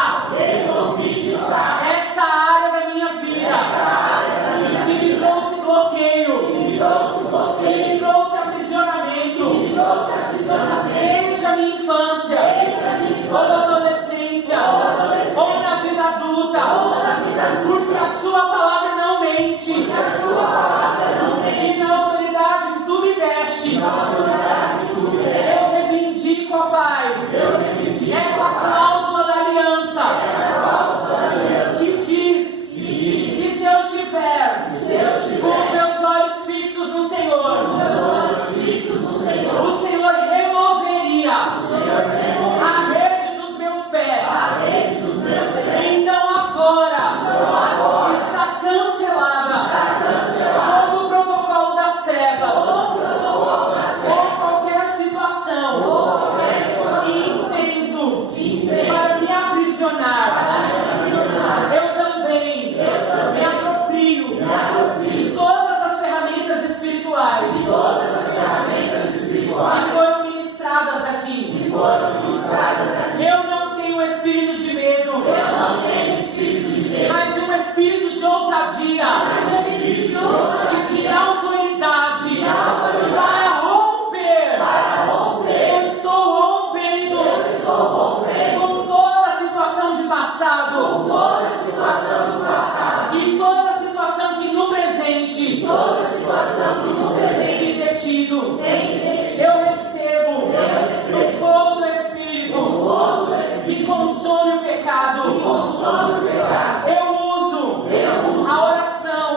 essa área da minha vida que me trouxe bloqueio, que me trouxe aprisionamento desde a minha infância, ou da adolescência, ou na vida adulta, porque a sua palavra não mente, e na autoridade que tu me deste, eu reivindico, ó Pai, essa cláusula da aliança, que diz que se eu estiver com os meus olhos fixos no Senhor, o Senhor removeria a rede dos meus pés. Então agora está cancelada todo o protocolo das trevas, ou qualquer situação que intento para me aprisionar. Eu também me aproprio de todas as ferramentas espirituais que foram ministradas aqui. Eu não tenho espírito de medo, mas um espírito de ousadia e de autoridade para romper. Eu estou rompendo com toda a situação de passado e toda situação que no presente tem me detido. Eu recebo o fogo do Espírito que consome o pecado. Eu uso a oração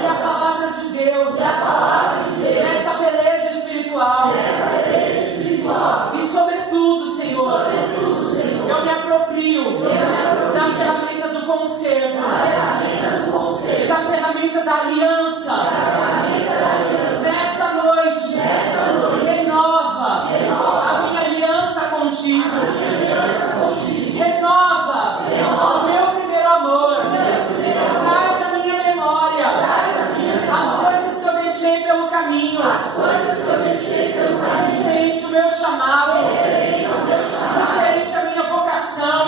e a palavra de Deus nessa peleja espiritual. E sobretudo, Senhor, eu me aproprio da ferramenta do conserto, da ferramenta da aliança. Nessa noite, renova a minha aliança contigo. Renova o meu primeiro amor. Traz a minha memória as coisas que eu deixei pelo caminho, referente ao meu chamado, referente à minha vocação.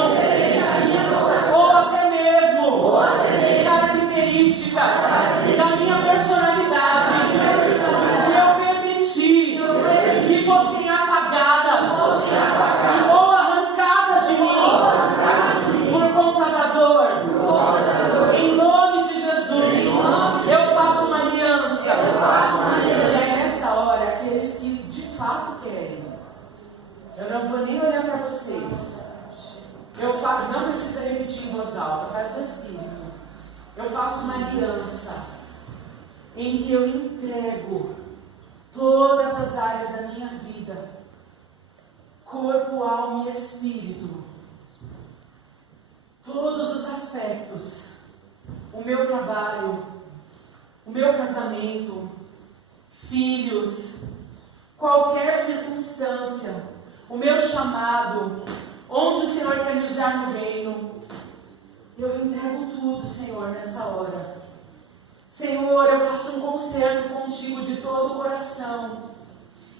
eu faço uma aliança em que eu entrego todas as áreas da minha vida, corpo, alma e espírito, todos os aspectos, o meu trabalho, o meu casamento, filhos, qualquer circunstância, o meu chamado, onde o Senhor quer me usar no reino, eu entrego tudo, Senhor, nessa hora. Senhor, eu faço um concerto contigo de todo o coração,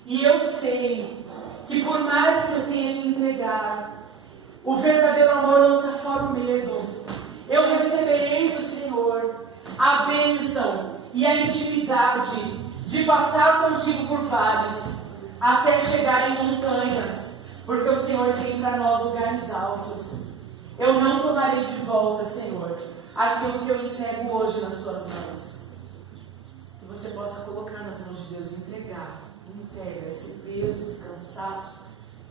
e eu sei que por mais que eu tenha que entregar, o verdadeiro amor lança fora o medo. Eu receberei do Senhor a bênção e a intimidade de passar contigo por vales, até chegar em montanhas, porque o Senhor tem para nós lugares altos. Eu não tomarei de volta, Senhor, aquilo que eu entrego hoje nas suas mãos. Que você possa colocar nas mãos de Deus, entrega esse peso, esse cansaço,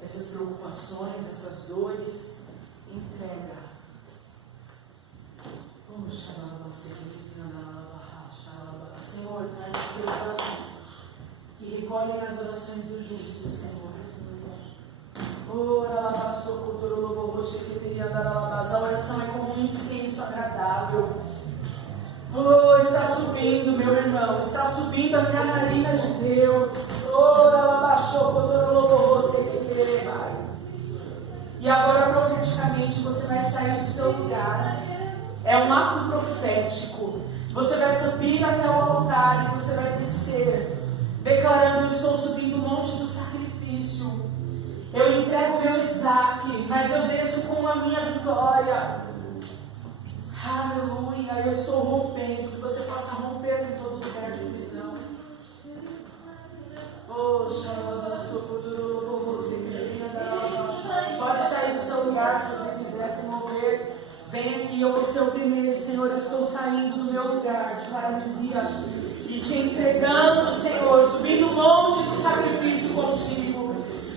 essas preocupações, essas dores, entrega. Senhor, traz os teus anjos que recolhem as orações do justo, Senhor. A oração é como um incenso agradável. Oh, está subindo, meu irmão, está subindo até a narina de Deus. E agora, profeticamente, você vai sair do seu lugar. É um ato profético. Você vai subir até o altar e você vai descer, declarando: eu estou subindo o monte do sacrifício. Eu entrego o meu Isaac, mas eu desço com a minha vitória. Aleluia, eu estou rompendo, que você possa romper em todo lugar de prisão. Pode sair do seu lugar se você quiser se mover. Vem aqui, eu vou ser o primeiro. Senhor, eu estou saindo do meu lugar de paralisia e te entregando, Senhor, subindo o monte do sacrifício contigo.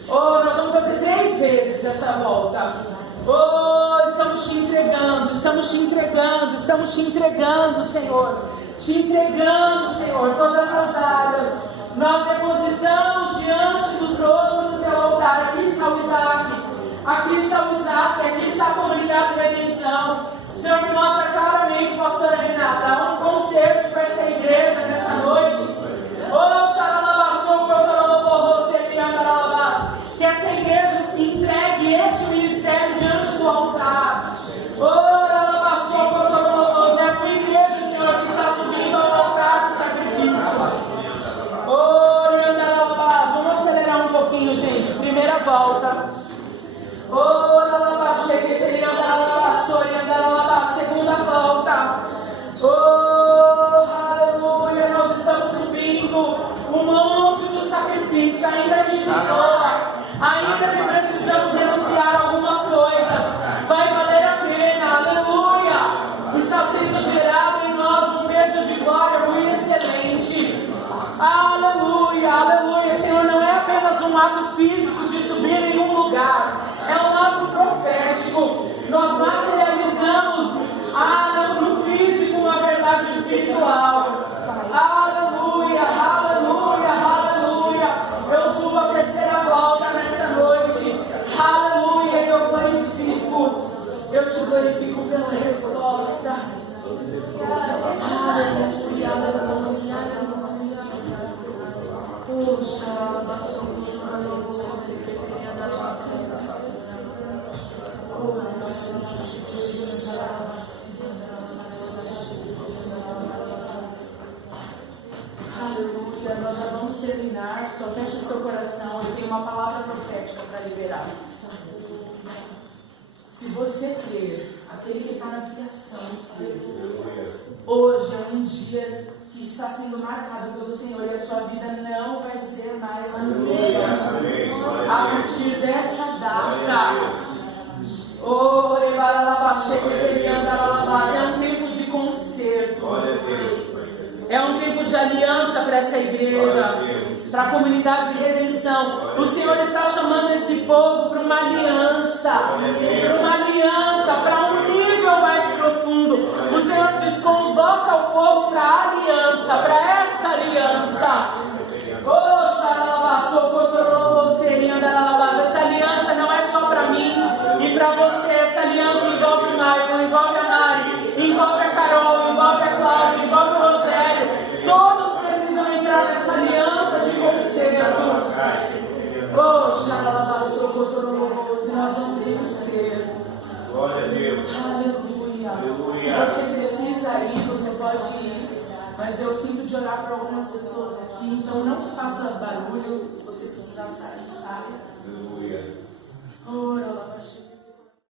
Oh, nós vamos fazer 3 vezes essa volta. Oh, estamos te entregando, estamos te entregando, estamos te entregando, Senhor. Te entregando, Senhor, todas as áreas. Nós depositamos diante do trono do teu altar. Aqui está o Isaac, aqui está o Isaac, aqui está a comunidade de redenção. O Senhor me mostra claramente, pastora Renata, há um concerto para essa igreja nessa noite. Oh, que essa igreja entregue este ministério diante do altar. Oh, é a tua igreja, Senhor, que está subindo ao altar do sacrifício. Oh, vamos acelerar um pouquinho, gente. Primeira volta. Oh, segunda volta. Oh, aleluia. Nós estamos subindo um monte do sacrifício. Ainda ainda que precisamos renunciar a algumas coisas, vai valer a pena, aleluia. Está sendo gerado em nós um peso de glória muito excelente, aleluia, aleluia. Senhor, não é apenas um ato físico de subir em um lugar, é um ato profético. Nós materializamos no físico uma verdade espiritual. Aleluia, aleluia, aleluia. Eu subo a terceira volta nessa noite. Aleluia, eu te glorifico pela resposta. Aleluia, aleluia, aleluia. Aleluia, nós já vamos terminar. Só feche o seu coração. Eu tenho uma palavra profética para liberar. Se você crer, aquele que está na criação, hoje é um dia que está sendo marcado pelo Senhor e a sua vida não vai ser mais a mesma a partir dessa data. É um tempo de concerto. É um tempo de aliança para essa igreja, para a comunidade de redenção. O Senhor está chamando esse povo para uma aliança, para um nível mais profundo. O Senhor diz: fogo para a aliança, para esta aliança. Essa aliança não é só para mim e para você. Essa aliança envolve o Michael, envolve a Mari, envolve a Carol, envolve a Cláudia, envolve o Rogério. Todos precisam entrar nessa aliança de conserto. E nós vamos vencer. Glória a Deus. Aleluia. Aleluia. Se você precisa ir, você pode ir. Mas eu sinto de orar para algumas pessoas aqui, então não faça barulho. Se você precisar sair, saia. Aleluia. Ora,